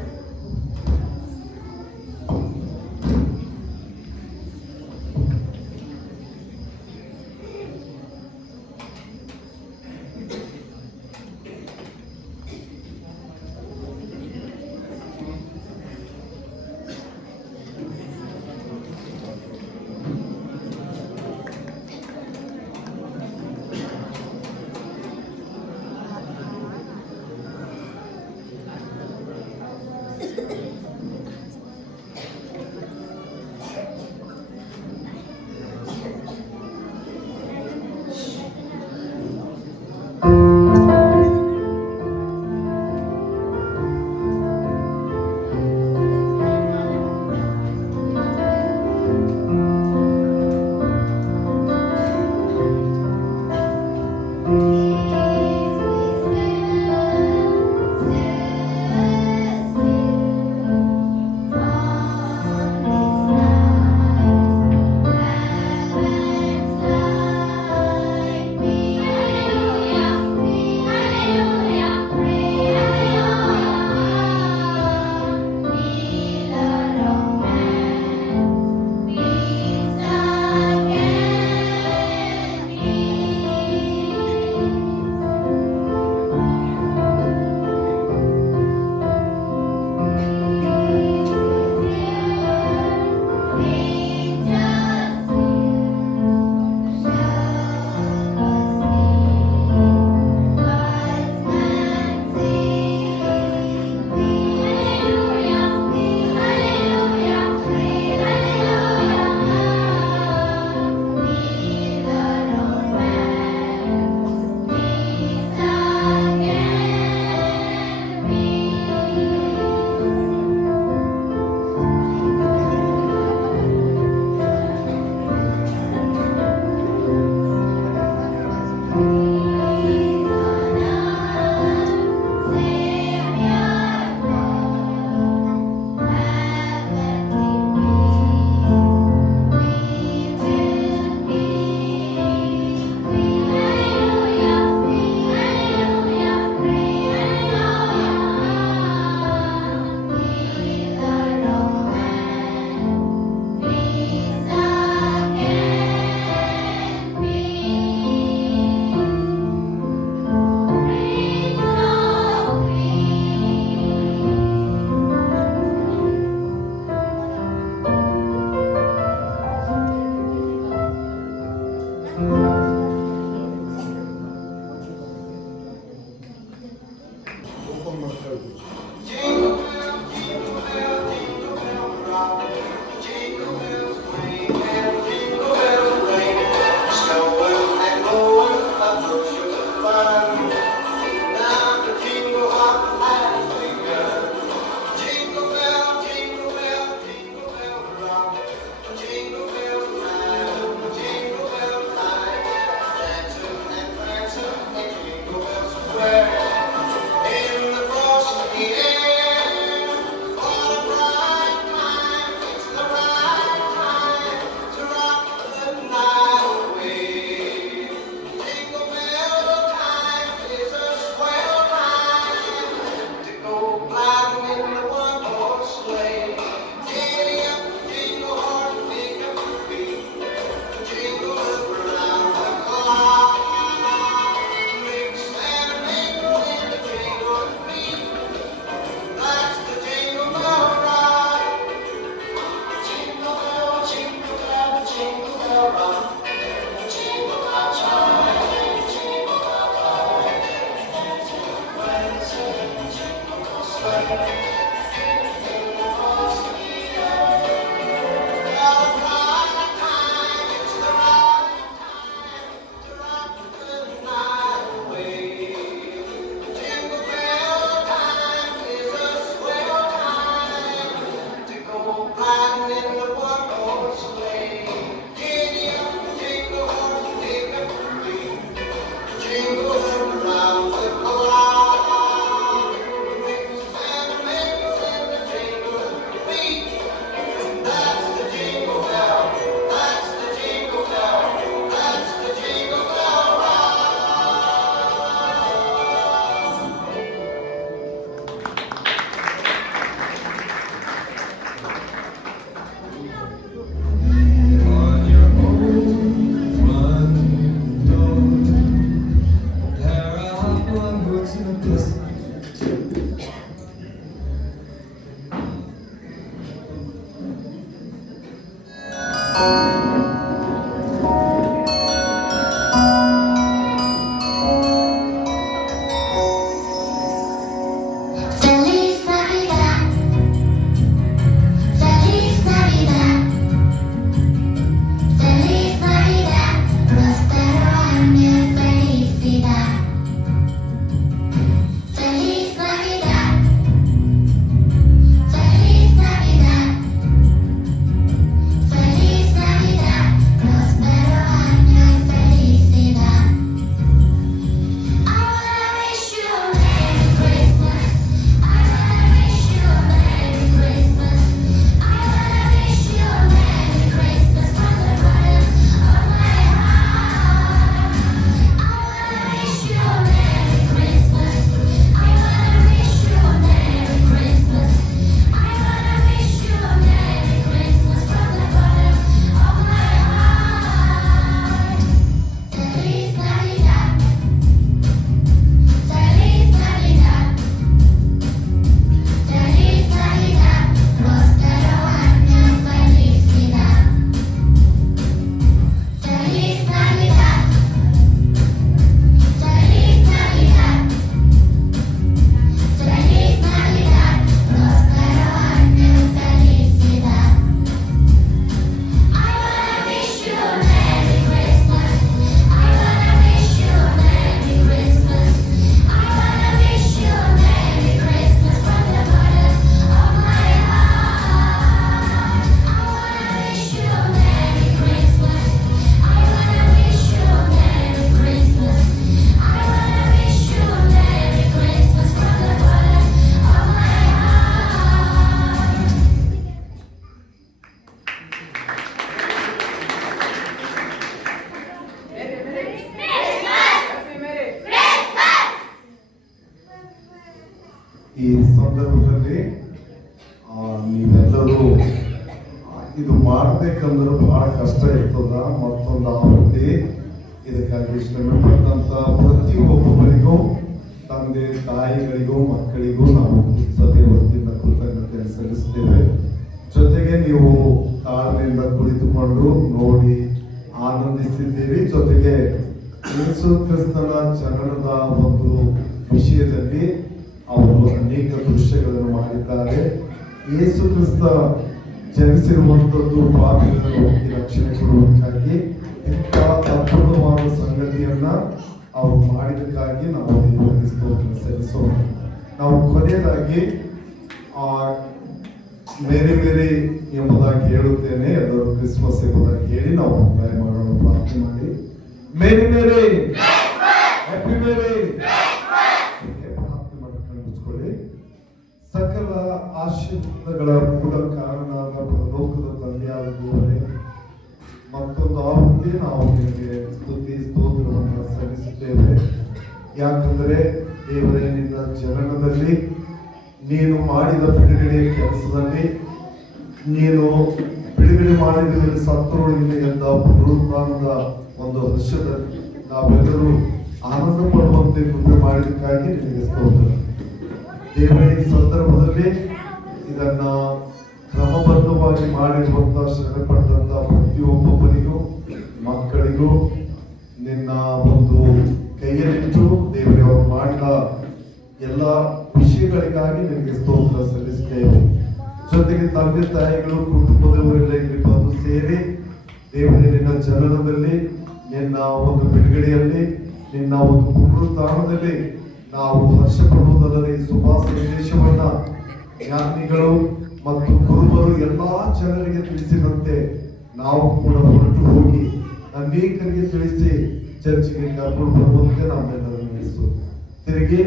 ಈ ಸಂದರ್ಭದಲ್ಲಿ ನೀವೆಲ್ಲರೂ ಇದು ಮಾಡ್ಬೇಕಂದ್ರೆ ಬಹಳ ಕಷ್ಟ ಇರ್ತದ. ಮತ್ತೊಂದು ಆವೃತ್ತಿ ಇದಕ್ಕಾಗಿ ಶ್ರಮೆ ಪಟ್ಟಂತ ಪ್ರತಿಯೊಬ್ಬರಿಗೂ, ತಂದೆ ತಾಯಿಗಳಿಗೂ, ಮಕ್ಕಳಿಗೂ ನಾವು ಸದ್ಯ ವತಿಯಿಂದ ಕೃತಜ್ಞತೆ ಸಲ್ಲಿಸ್ತೇವೆ. ಜೊತೆಗೆ ನೀವು ತಾಳ್ಮೆಯಿಂದ ಕುಳಿತುಕೊಂಡು ನೋಡಿ ಆನಂದಿಸಿದ್ದೀರಿ. ಜೊತೆಗೆ ಯೇಸು ಕ್ರಿಸ್ತನ ಜನನದ ಒಂದು ವಿಷಯದಲ್ಲಿ ಅವರು ಅನೇಕ ದೃಶ್ಯಗಳನ್ನು ಮಾಡಿದ್ದಾರೆ. ಯೇಸು ಕ್ರಿಸ್ತ ಜನಿಸಿರುವಂಥದ್ದು ಪಾಪಿಗಳನ್ನು ರಕ್ಷಣೆ ಕೊಡುವುದಕ್ಕಾಗಿ ಇಂಥ ಅದ್ಭುತವಾದ ಸಂಗತಿಯನ್ನ ಅವರು ಮಾಡಿದಕ್ಕಾಗಿ ನಾವು ದೇವರಿಗೆ ಸ್ತೋತ್ರ ಸಲ್ಲಿಸೋಣ. ನಾವು ಕೊನೆಯದಾಗಿ ಮೇರಿ ಮೇರಿ ಎಂಬುದಾಗಿ ಹೇಳುತ್ತೇನೆ. ಎಲ್ಲರೂ ಕ್ರಿಸ್ಮಸ್ ಎಂಬುದಾಗಿ ಹೇಳಿ ನಾವು ಮುಕ್ತಾಯ ಮಾಡೋಣ. ಪ್ರಾರ್ಥನೆ ಮಾಡಿ. ಮೇರಿ ಮೇರಿ, ಹ್ಯಾಪಿ ಮೇರಿ. ಪ್ರಾರ್ಥನೆ ಮಾಡಿಕೊಳ್ಳಿ. ಸಕಲ ಆಶೀರ್ವಾದಗಳ ಮೂಲ ಕಾರಣನಾದ ಪರಲೋಕದ ತಂದೆಯಾದ ದೇವರೇ, ಮತ್ತೊಂದು ಆವೃತ್ತಿ ನಾವು ನಿಮಗೆ ಸ್ತುತಿ ಸ್ತೋತ್ರವನ್ನು ಸಲ್ಲಿಸುತ್ತೇವೆ. ಯಾಕಂದರೆ ದೇವರೇ, ನಿನ್ನ ಜನನದಲ್ಲಿ ನೀನು ಮಾಡಿದ ಬಿಡುಗಡೆಯ ಕೆಲಸದಲ್ಲಿ ನೀನು ಬಿಡುಗಡೆ ಮಾಡಿದ ಸತ್ತರೊಳಗಿನ ಎದ್ದ ಪುನರುತ್ಥಾನದ ಒಂದು ಹರ್ಷದಲ್ಲಿ ನಾವೆಲ್ಲರೂ ಆನಂದ ಪಡುವಂತೆ ಕೃಪೆ ಮಾಡಿದಕ್ಕಾಗಿ ನಿನಗೆ ಸ್ತೋತ್ರ. ದೇವರ ಈ ಸಂದರ್ಭದಲ್ಲಿ ಇದನ್ನ ಕ್ರಮಬದ್ಧವಾಗಿ ಮಾಡಿರುವಂತಹ ಶ್ರಮಪಟ್ಟಂತ ಪ್ರತಿಯೊಬ್ಬೊಬ್ಬರಿಗೂ, ಮಕ್ಕಳಿಗೂ ನಿನ್ನ ಒಂದು ಕೈಯಲ್ಲಿಟ್ಟು ದೇವರೇ ಅವರು ಮಾಡಿದ ಎಲ್ಲ ವಿಷಯಗಳಿಗಾಗಿ ನಿನಗೆ ಸ್ತೋತ್ರ ಸಲ್ಲಿಸುತ್ತೇವೆ. ಜೊತೆಗೆ ತಂದೆ ತಾಯಿಗಳು, ಕುಟುಂಬದವರೆಲ್ಲ ಇಲ್ಲಿ ಬಂದು ಸೇರಿ ದೇವರೇ, ನಿನ್ನ ಜನನದಲ್ಲಿ, ನಿನ್ನ ಒಂದು ಬಿಡುಗಡೆಯಲ್ಲಿ, ನಿನ್ನ ಒಂದು ಪುನರುತ್ಥಾನದಲ್ಲಿ ನಾವು ಹರ್ಷ ಪಡುವುದಲ್ಲದೆ ಶುಭ ಸಂದೇಶವನ್ನ ಜ್ಞಾನಿಗಳು ಮತ್ತು ಕುರುಬರು ಎಲ್ಲಾ ಜನರಿಗೆ ತಿಳಿಸಿದಂತೆ ನಾವು ಕೂಡ ಹೊರಟು ಹೋಗಿ ಅನೇಕರಿಗೆ ತಿಳಿಸಿ ಚರ್ಚಿಗೆ ಕರ್ಕೊಂಡು ಬರುವಂತೆ ನಮ್ಮೆಲ್ಲರನ್ನು ನಡೆಸು. ತಿರುಗಿ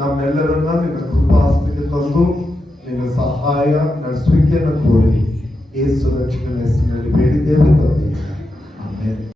ನಮ್ಮೆಲ್ಲರನ್ನ ನಿನ್ನ ಕೃಪಾಸ್ತಿಗೆ ತಂದು ನಿನ್ನ ಸಹಾಯ ನಡೆಸುವಿಕೆಯನ್ನು ಕೋರಿ ಯೇಸು ರಕ್ಷಕನ ಹೆಸರಿನಲ್ಲಿ ಬೇಡಿದ್ದೇವೆ ತಂದೆ. ಆಮೆನ್.